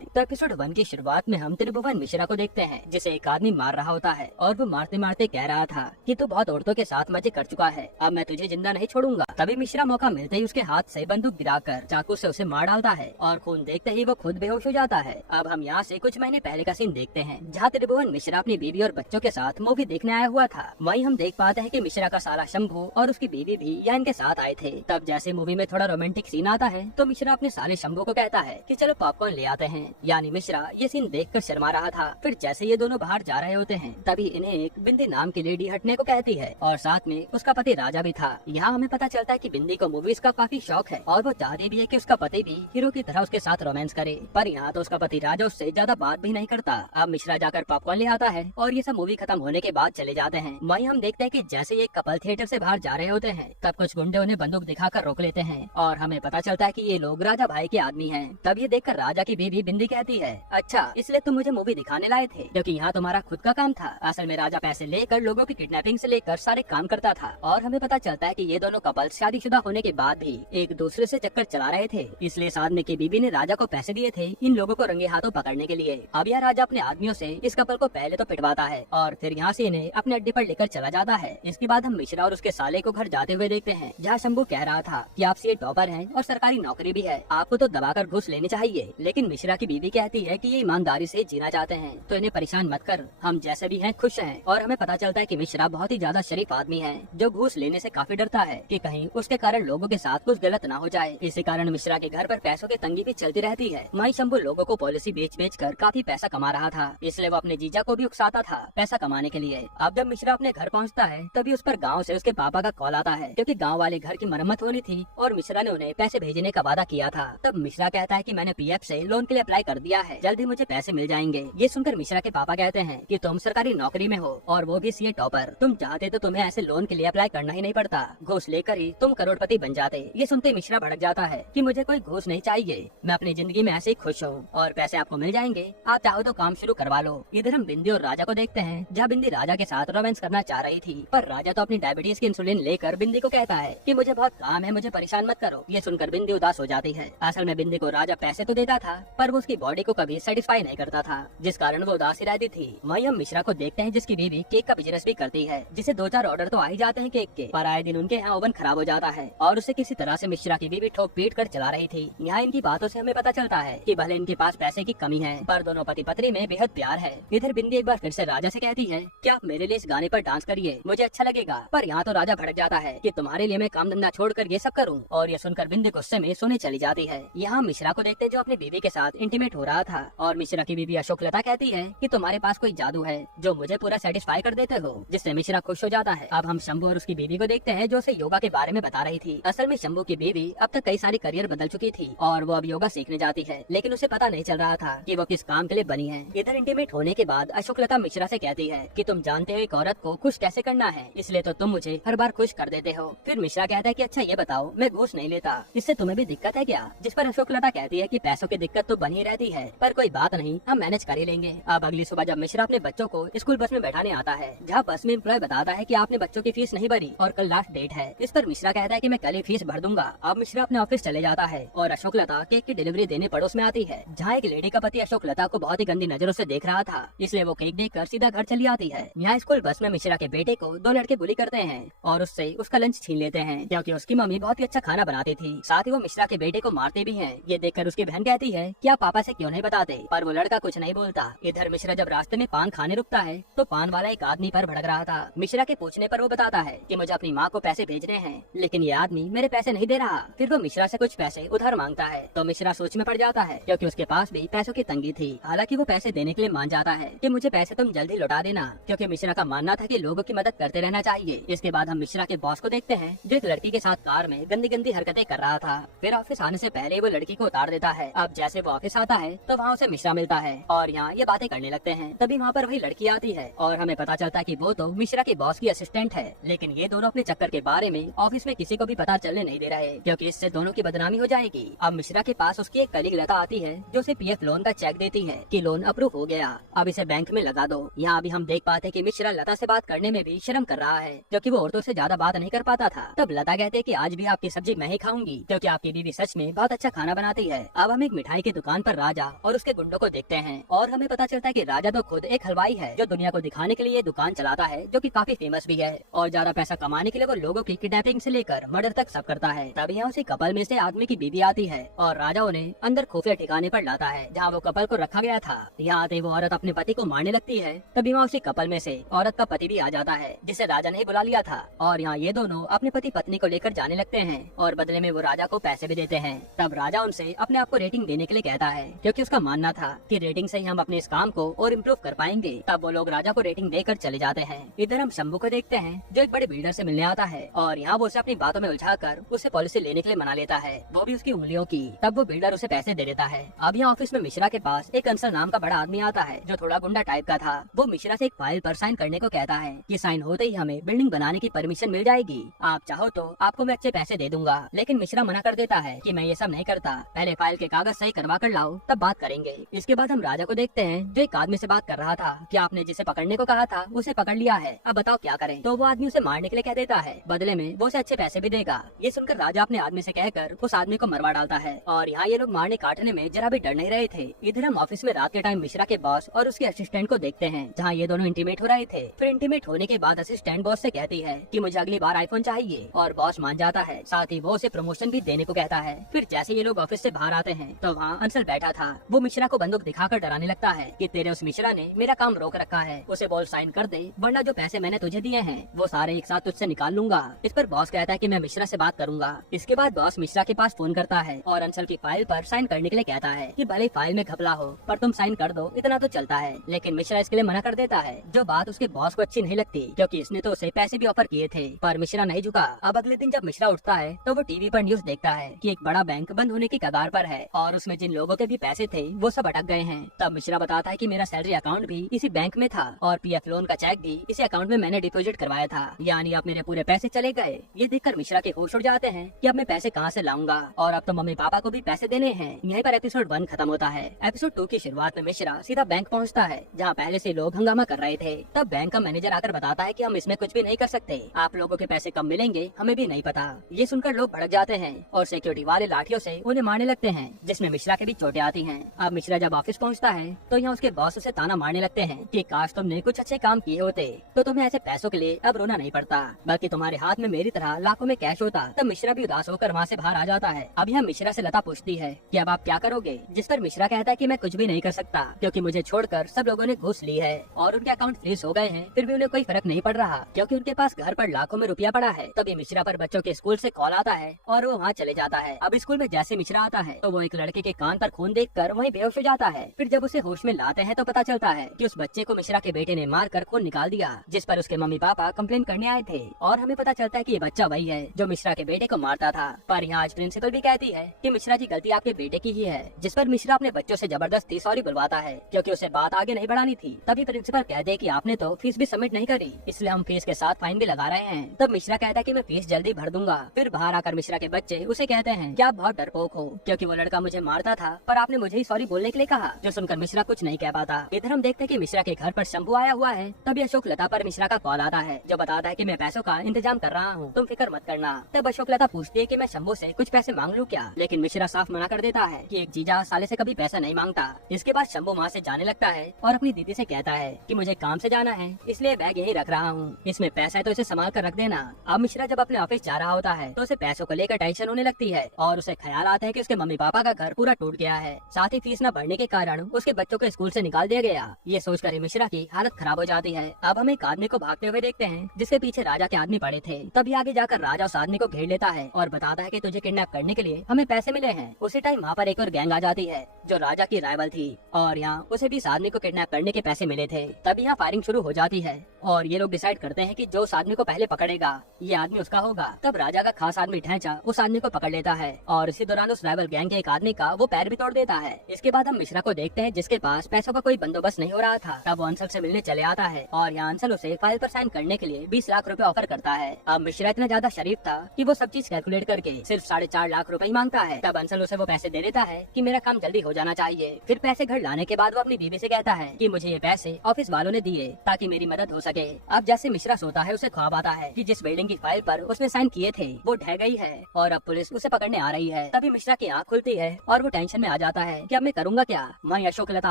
तो एपिसोड 1 की शुरुआत में हम त्रिभुवन मिश्रा को देखते हैं, जिसे एक आदमी मार रहा होता है और वो मारते मारते कह रहा था कि तू बहुत औरतों के साथ मजे कर चुका है, अब मैं तुझे जिंदा नहीं छोड़ूंगा। तभी मिश्रा मौका मिलते ही उसके हाथ से बंदूक गिराकर चाकू से उसे मार डालता है और खून देखते ही वो खुद बेहोश हो जाता है। अब हम यहाँ से कुछ महीने पहले का सीन देखते हैं, जहाँ त्रिभुवन मिश्रा अपनी बीवी और बच्चों के साथ मूवी देखने आया हुआ था। वहीं हम देख पाते हैं कि मिश्रा का साला शंभू और उसकी बीवी भी यहाँ इनके साथ आए थे। तब जैसे मूवी में थोड़ा रोमांटिक सीन आता है तो मिश्रा अपने साले शंभू को कहता है कि चलो पॉपकॉर्न ले आते हैं। यानी मिश्रा ये सीन देखकर शर्मा रहा था। फिर जैसे ये दोनों बाहर जा रहे होते हैं तभी इन्हें एक बिंदी नाम की लेडी हटने को कहती है और साथ में उसका पति राजा भी था। यहाँ हमें पता चलता है कि बिंदी को मूवीज का काफी शौक है और वो चाहती भी है कि उसका पति भी हीरो की तरह उसके साथ रोमांस करे, पर यहाँ तो उसका पति राजा उससे ज्यादा बात भी नहीं करता। अब मिश्रा जाकर पॉपकॉर्न ले आता है और ये सब मूवी खत्म होने के बाद चले जाते हैं। वहीं हम देखते हैं कि जैसे ये कपल थिएटर से बाहर जा रहे होते हैं तब कुछ गुंडे उन्हें बंदूक दिखाकर रोक लेते हैं और हमें पता चलता है कि ये लोग राजा भाई के आदमी हैं। तब ये देखकर राजा की बीवी बिंदी कहती है, अच्छा इसलिए तुम मुझे मूवी दिखाने लाए थे, क्योंकि यहाँ तुम्हारा खुद का काम था। असल में राजा पैसे लेकर लोगों की किडनैपिंग से लेकर सारे काम करता था और हमें पता चलता है कि ये दोनों कपल शादीशुदा होने के बाद भी एक दूसरे से चक्कर चला रहे थे। इसलिए साधने की बीवी ने राजा को पैसे दिए थे इन लोगों को रंगे हाथों पकड़ने के लिए। अब यह राजा अपने आदमियों से इस कपल को पहले तो पिटवाता है और फिर यहाँ से इन्हें अपने अड्डे पर लेकर चला जाता है। इसके बाद हम मिश्रा और उसके साले को घर जाते हुए देखते हैं, जहाँ शंभू कह रहा था कि आप सीए टॉपर हैं और सरकारी नौकरी भी है, आपको तो दबाकर घूस लेनी चाहिए। लेकिन मिश्रा की बीवी कहती है कि ये ईमानदारी से जीना चाहते हैं तो इन्हें परेशान मत कर, हम जैसे भी हैं खुश हैं। और हमें पता चलता है कि मिश्रा बहुत ही ज्यादा शरीफ आदमी है जो घूस लेने से काफी डरता है कि कहीं उसके कारण लोगों के साथ कुछ गलत ना हो जाए। इसी कारण मिश्रा के घर पर पैसों की तंगी भी चलती रहती है। वहीं शंभू लोगों को पॉलिसी बेच कर काफी पैसा कमा रहा था, इसलिए वो अपने जीजा को भी उकसाता था पैसा कमाने के लिए। अब जब मिश्रा अपने घर पहुंचता है तभी उस पर गाँव से उसके पापा का कॉल आता है, क्योंकि गाँव वाले घर की मरम्मत होनी थी और मिश्रा ने उन्हें पैसे भेजने का वादा किया था। तब मिश्रा कहता है कि मैंने पीएफ से लोन के लिए अप्लाई कर दिया है, जल्द ही मुझे पैसे मिल जाएंगे। ये सुनकर मिश्रा के पापा कहते हैं कि तुम सरकारी नौकरी में हो और वो भी सीए टॉपर, तुम चाहते तो तुम्हें ऐसे लोन के लिए अप्लाई करना ही नहीं पड़ता, घूस लेकर ही तुम करोड़पति बन जाते। ये सुनते मिश्रा भड़क जाता है कि मुझे कोई घूस नहीं चाहिए, मैं अपनी जिंदगी में ऐसे ही खुश हूँ और पैसे आपको मिल जाएंगे, आप चाहो तो काम शुरू करवा लो। इधर हम बिंदी और राजा को देखते हैं, जहाँ बिंदी राजा के साथ रोमांस करना चाह रही थी, पर राजा तो अपनी डायबिटीज की इंसुलिन लेकर बिंदी को कहता है कि मुझे बहुत काम है, मुझे परेशान मत करो। ये सुनकर बिंदी उदास हो जाती है। असल में बिंदी को राजा पैसे तो देता था पर वो उसकी बॉडी को कभी सेटिस्फाई नहीं करता था, जिस कारण वो उदास ही रहती थी। वहीं हम मिश्रा को देखते हैं जिसकी बीवी केक का बिजनेस भी करती है, जिसे 2-4 ऑर्डर तो आ ही जाते हैं केक के, पर आए दिन उनके यहाँ ओवन खराब हो जाता है और उसे किसी तरह से मिश्रा की बीवी ठोक पीट कर चला रही थी। यहाँ इनकी बातों से हमें पता चलता है कि भले इनके पास पैसे की कमी है पर दोनों पति पत्नी में बेहद प्यार है। इधर बिंदी एक बार फिर से राजा से कहती है कि आप मेरे लिए इस गाने पर डांस करिए, मुझे अच्छा लगेगा। पर यहाँ तो राजा भड़क जाता है कि तुम्हारे लिए मैं काम धंधा छोड़कर ये सब करूँ, और ये सुनकर बिंदी गुस्से में सोने चली जाती है। यहाँ मिश्रा को देखते जो अपनी बीवी के साथ इंटीमेट हो रहा था और मिश्रा की बीवी अशोकलता कहती है कि तुम्हारे पास कोई जादू है जो मुझे पूरा सेटिस्फाई कर देते हो, जिससे मिश्रा खुश हो जाता है। अब हम शंभू और उसकी बीवी को देखते हैं जो उसे योगा के बारे में बता रही थी। असल में शंभू की बीवी अब तक कई सारी करियर बदल चुकी थी और वो अब योगा सीखने जाती है, लेकिन उसे पता नहीं चल रहा था कि वो किस काम के लिए बनी है। इधर इंटीमेट होने के बाद अशोकलता मिश्रा से कहती है कि तुम जानते हो एक औरत को खुश कैसे करना है, इसलिए तो तुम मुझे हर बार खुश कर देते हो। फिर मिश्रा कहता है कि अच्छा ये बताओ, मैं घूस नहीं लेता, इससे तुम्हें भी दिक्कत है क्या? जिस पर अशोकलता कहती है कि पैसों की दिक्कत तो बनी रहती है पर कोई बात नहीं, हम मैनेज कर ही लेंगे। अब अगली सुबह जब मिश्रा अपने बच्चों को स्कूल बस में बैठाने आता है, जहाँ बस में एम्प्लॉय बताता है कि आपने बच्चों की फीस नहीं भरी और कल लास्ट डेट है। इस पर मिश्रा कहता है कि मैं कल ही फीस भर दूंगा। अब मिश्रा अपने ऑफिस चले जाता है और अशोकलता केक की डिलीवरी देने पड़ोस में आती है, जहाँ एक लेडी का पति अशोकलता को बहुत ही गंदी नजरों से देख रहा था, इसलिए वो केक देकर सीधा घर चली आती है। यहाँ स्कूल बस में मिश्रा के बेटे को 2 लड़के बुली करते हैं और उससे उसका लंच छीन लेते हैं, क्योंकि उसकी मम्मी बहुत ही अच्छा खाना बनाती थी। साथ ही वो मिश्रा के बेटे को मारते भी हैं। ये देखकर उसकी बहन कहती है कि आप पापा से क्यों नहीं बताते, पर वो लड़का कुछ नहीं बोलता। इधर मिश्रा जब रास्ते में पान खाने रुकता है तो पान वाला एक आदमी पर भड़क रहा था। मिश्रा के पूछने पर वो बताता है कि मुझे अपनी माँ को पैसे भेजने हैं, लेकिन ये आदमी मेरे पैसे नहीं दे रहा। फिर वो मिश्रा से कुछ पैसे उधार मांगता है तो मिश्रा सोच में पड़ जाता है, क्योंकि उसके पास भी पैसों की तंगी थी। हालांकि वो पैसे देने के लिए मान जाता है कि मुझे पैसे तुम जल्दी लौटा देना, क्योंकि मिश्रा का मानना था कि लोगों की मदद करते रहना चाहिए। इसके बाद हम मिश्रा के बॉस को देखते हैं जो एक लड़की के साथ कार में गंदी गंदी हरकतें कर रहा था। फिर ऑफिस आने से पहले वो लड़की को उतार देता है। अब जैसे वो ऑफिस आता है तो वहाँ उसे मिश्रा मिलता है और यहाँ ये बातें करने लगते हैं। तभी वहाँ पर वही लड़की आती है और हमें पता चलता है कि वो तो मिश्रा के बॉस की असिस्टेंट है, लेकिन ये दोनों अपने चक्कर के बारे में ऑफिस में किसी को भी पता चलने नहीं दे रहे, क्योंकि इससे दोनों की बदनामी हो जाएगी। अब मिश्रा के पास उसकी एक कलीग लता आती है जो उसे पीएफ लोन का चेक देती है कि लोन अप्रूव हो गया, अब इसे बैंक में लगा दो। यहाँ अभी हम देख पाते कि मिश्रा लता से बात करने में भी शर्म कर रहा है, क्योंकि वो औरतों से ज्यादा बात नहीं कर पाता था। तब लता कहते कि आज भी आपकी सब्जी मैं ही खाऊंगी, क्योंकि आपकी बीवी सच में बहुत अच्छा खाना बनाती है। अब हम एक मिठाई की दुकान पर राजा और उसके गुंडों को देखते हैं और हमें पता चलता है कि राजा तो खुद एक हलवाई है जो दुनिया को दिखाने के लिए दुकान चलाता है, जो कि काफी फेमस भी है और ज्यादा पैसा कमाने के लिए वो लोगों की किडनैपिंग से लेकर मर्डर तक सब करता है। तभी यहाँ उसी कपल में से आदमी की बीवी आती है और राजा उन्हें अंदर खुफिया ठिकाने पर लाता है जहाँ वो कपल को रखा गया था। यहाँ आते वो औरत अपने पति को मारने लगती है। तभी वहाँ उसी कपल में से औरत का पति भी आ जाता है जिसे राजा ने बुला लिया था और यहाँ ये दोनों अपने पति पत्नी को लेकर जाने लगते हैं और बदले में वो राजा को पैसे भी देते हैं। तब राजा उनसे अपने आप को रेटिंग देने के लिए कहता है क्योंकि उसका मानना था कि रेटिंग से ही हम अपने इस काम को और इम्प्रूव कर पाएंगे। तब वो लोग राजा को रेटिंग देकर चले जाते हैं। इधर हम शंभू को देखते हैं जो एक बड़े बिल्डर से मिलने आता है और यहाँ वो उसे अपनी बातों में उलझाकर उसे पॉलिसी लेने के लिए मना लेता है, वो भी उसकी उंगलियों की। तब वो बिल्डर उसे पैसे दे देता है। अब यहाँ ऑफिस में मिश्रा के पास एक अंसर नाम का बड़ा आदमी आता है जो थोड़ा गुंडा टाइप का था। वो मिश्रा से एक फाइल पर साइन करने को कहता है कि साइन होते ही हमें बिल्डिंग बनाने की परमिशन मिल जाएगी, आप चाहो तो आपको मैं अच्छे पैसे दे दूंगा। लेकिन मिश्रा मना कर देता है कि मैं ये सब नहीं करता, पहले फाइल के कागज सही करवा कर लाओ तब बात करेंगे। इसके बाद हम राजा को देखते हैं जो एक आदमी से बात कर रहा था कि आपने जिसे पकड़ने को कहा था उसे पकड़ लिया है, अब बताओ क्या करें। तो वो आदमी उसे मारने के लिए कह देता है, बदले में वो उसे अच्छे पैसे भी देगा। ये सुनकर राजा अपने आदमी से कहकर उस आदमी को मरवा डालता है और यहाँ ये लोग मारने काटने में जरा भी डर नहीं रहे थे। इधर हम ऑफिस में रात के टाइम मिश्रा के बॉस और उसके असिस्टेंट को देखते हैं जहाँ ये दोनों इंटीमेट हो रहे थे। फिर इंटीमेट होने के बाद असिस्टेंट बॉस से कहती है कि मुझे अगली बार आईफोन चाहिए और बॉस मान जाता है, साथ ही वो उसे प्रमोशन भी देने को कहता है। फिर जैसे ये लोग ऑफिस से बाहर आते हैं तो वहाँ अंशल बैठा था। वो मिश्रा को बंदूक दिखाकर डराने लगता है कि तेरे उस मिश्रा ने मेरा काम रोक रखा है, उसे बोल साइन कर दे वरना जो पैसे मैंने तुझे दिए हैं वो सारे एक साथ तुझसे निकाल लूंगा। इस पर बॉस कहता है कि मैं मिश्रा से बात करूंगा। इसके बाद बॉस मिश्रा के पास फोन करता है और अंशल की फाइल पर साइन करने के लिए कहता है कि भले फाइल में घपला हो पर तुम साइन कर दो, इतना तो चलता है। लेकिन मिश्रा इसके लिए मना कर देता है, जो बात उसके बॉस को अच्छी नहीं लगती क्योंकि इसने तो उसे पैसे भी ऑफर किए थे। पर मिश्रा नहीं झुका। अब अगले दिन जब मिश्रा उठता है तो वो टीवी पर न्यूज देखता है कि एक बड़ा बैंक बंद होने की कगार पर है और उसमें जिन लोगों के भी पैसे थे वो सब अटक गए हैं। तब मिश्रा बताता है कि मेरा सैलरी अकाउंट भी इसी बैंक में था और पीएफ लोन का चेक भी इसी अकाउंट में मैंने डिपॉजिट करवाया था, यानी अब मेरे पूरे पैसे चले गए। ये देखकर मिश्रा के होश उड़ जाते हैं कि अब मैं पैसे कहाँ से लाऊंगा और अब तो मम्मी पापा को भी पैसे देने हैं। यहीं पर एपिसोड 1 खत्म होता है। एपिसोड 2 की शुरुआत में मिश्रा सीधा बैंक पहुँचता है जहाँ पहले से लोग हंगामा कर रहे थे। तब बैंक का मैनेजर आकर बताता है कि हम इसमें कुछ भी नहीं कर सकते, आप लोगों के पैसे कब मिलेंगे हमें भी नहीं पता। ये सुनकर लोग भड़क जाते हैं और सिक्योरिटी वाले लाठियों से उन्हें मारने लगते हैं जिसमें मिश्रा के भी चोटें आती हैं। अब मिश्रा जब ऑफिस पहुंचता है तो यहाँ उसके बॉस उसे ताना मारने लगते हैं कि काश तुमने कुछ अच्छे काम किए होते तो तुम्हें ऐसे पैसों के लिए अब रोना नहीं पड़ता, बल्कि तुम्हारे हाथ में मेरी तरह लाखों में कैश होता। तब मिश्रा भी उदास होकर वहाँ से बाहर आ जाता है। अब यहाँ मिश्रा से लता पूछती है कि अब आप क्या करोगे, जिस पर मिश्रा कहता है कि मैं कुछ भी नहीं कर सकता क्योंकि मुझे छोड़कर सब लोगों ने घूस ली है और उनके अकाउंट फ्रीज हो गए हैं, फिर भी उन्हें कोई फर्क नहीं पड़ रहा क्योंकि उनके पास घर पर लाखों में रुपया पड़ा है। तभी मिश्रा पर बच्चों के स्कूल से कॉल आता है और वो वहाँ चले जाता है। अब स्कूल में जैसे मिश्रा आता है तो वो एक लड़के के कान पर खून देखकर वहीं बेहोश हो जाता है। फिर जब उसे होश में लाते हैं तो पता चलता है कि उस बच्चे को मिश्रा के बेटे ने मार कर खून निकाल दिया, जिस पर उसके मम्मी पापा कंप्लेन करने आए थे और हमें पता चलता है कि ये बच्चा वही है जो मिश्रा के बेटे को मारता था। पर यहाँ आज प्रिंसिपल भी कहती है कि मिश्रा जी गलती आपके बेटे की ही है, जिस पर मिश्रा अपने बच्चों से जबरदस्ती सॉरी बुलवाता है क्योंकि उसे बात आगे नहीं बढ़ानी थी। तभी प्रिंसिपल कहते हैं कि आपने तो फीस भी सबमिट नहीं करी, इसलिए हम फीस के साथ फाइन भी लगा रहे हैं। तब मिश्रा कहता है कि मैं फीस जल्दी भर दूंगा। फिर बाहर आकर मिश्रा के बच्चे उसे कहते हैं कि आप बहुत डरपोक हो क्योंकि वो लड़का मुझे मारता था पर आपने मुझे ही सॉरी बोलने के लिए कहा, जो सुनकर मिश्रा कुछ नहीं कह पाता। इधर हम देखते हैं कि मिश्रा के घर पर शंभू आया हुआ है। तभी अशोक लता पर मिश्रा का कॉल आता है जो बताता है कि मैं पैसों का इंतजाम कर रहा हूँ, तुम फिक्र मत करना। तब अशोक लता पूछती है कि मैं शंभू से कुछ पैसे मांग लूं क्या, लेकिन मिश्रा साफ मना कर देता है कि एक जीजा साले से कभी पैसा नहीं मांगता। इसके बाद शंभू वहाँ से जाने लगता है और अपनी दीदी से कहता है कि मुझे काम से जाना है इसलिए बैग यही रख रहा हूँ, इसमें पैसा है तो इसे संभाल कर रख देना। अब मिश्रा जब अपने ऑफिस जा रहा होता है तो उसे पैसों को लेकर टेंशन होने लगती है और उसे ख्याल आता है कि उसके मम्मी पापा का घर पूरा टूट गया है, साथ ही फीस न भरने के कारण उसके बच्चों को स्कूल से निकाल दिया गया। ये सोचकर ही मिश्रा की हालत खराब हो जाती है। अब हम एक आदमी को भागते हुए देखते हैं जिसके पीछे राजा के आदमी पड़े थे। तभी आगे जाकर राजा उस आदमी को घेर लेता है और बताता है कि तुझे किडनैप करने के लिए हमें पैसे मिले हैं। उसी टाइम वहाँ पर एक और गैंग आ जाती है जो राजा की राइवल थी और यहाँ उसे भी इस आदमी को किडनैप करने के पैसे मिले थे। तभी यहाँ फायरिंग शुरू हो जाती है और ये लोग डिसाइड करते हैं कि जो उस आदमी को पहले पकड़ेगा ये आदमी उसका होगा। तब राजा का खास आदमी ढैंचा उस आदमी को पकड़ लेता है और इसी दौरान उस राइवल गैंग के एक आदमी का वो पैर भी तोड़ देता है। इसके बाद हम मिश्रा को देखते हैं जिसके पास पैसों का कोई बंदोबस्त नहीं हो रहा था। तब वो अंशल से मिलने चले आता है और यहाँ अंशल उसे फाइल पर साइन करने के लिए 20 लाख रुपए ऑफर करता है। अब मिश्रा इतना ज्यादा शरीफ था कि वो सब चीज कैलकुलेट करके सिर्फ 4.5 लाख रुपए ही मांगता है। तब अंशल उसे वो पैसे दे देता है कि मेरा काम जल्दी हो जाना चाहिए। फिर पैसे घर लाने के बाद वो अपनी बीवी से कहता है कि मुझे ये पैसे ऑफिस वालों ने दिए ताकि मेरी मदद हो सके। अब जैसे मिश्रा सोता है उसे ख्वाब आता है कि जिस बिल्डिंग की फाइल पर उसने साइन किए थे वो ढह गई है और अब पुलिस उसे पकड़ने आ रही है। तभी मिश्रा की आंख खुलती है और वो टेंशन में आ जाता है कि अब मैं करूंगा क्या। वहीं अशोकलता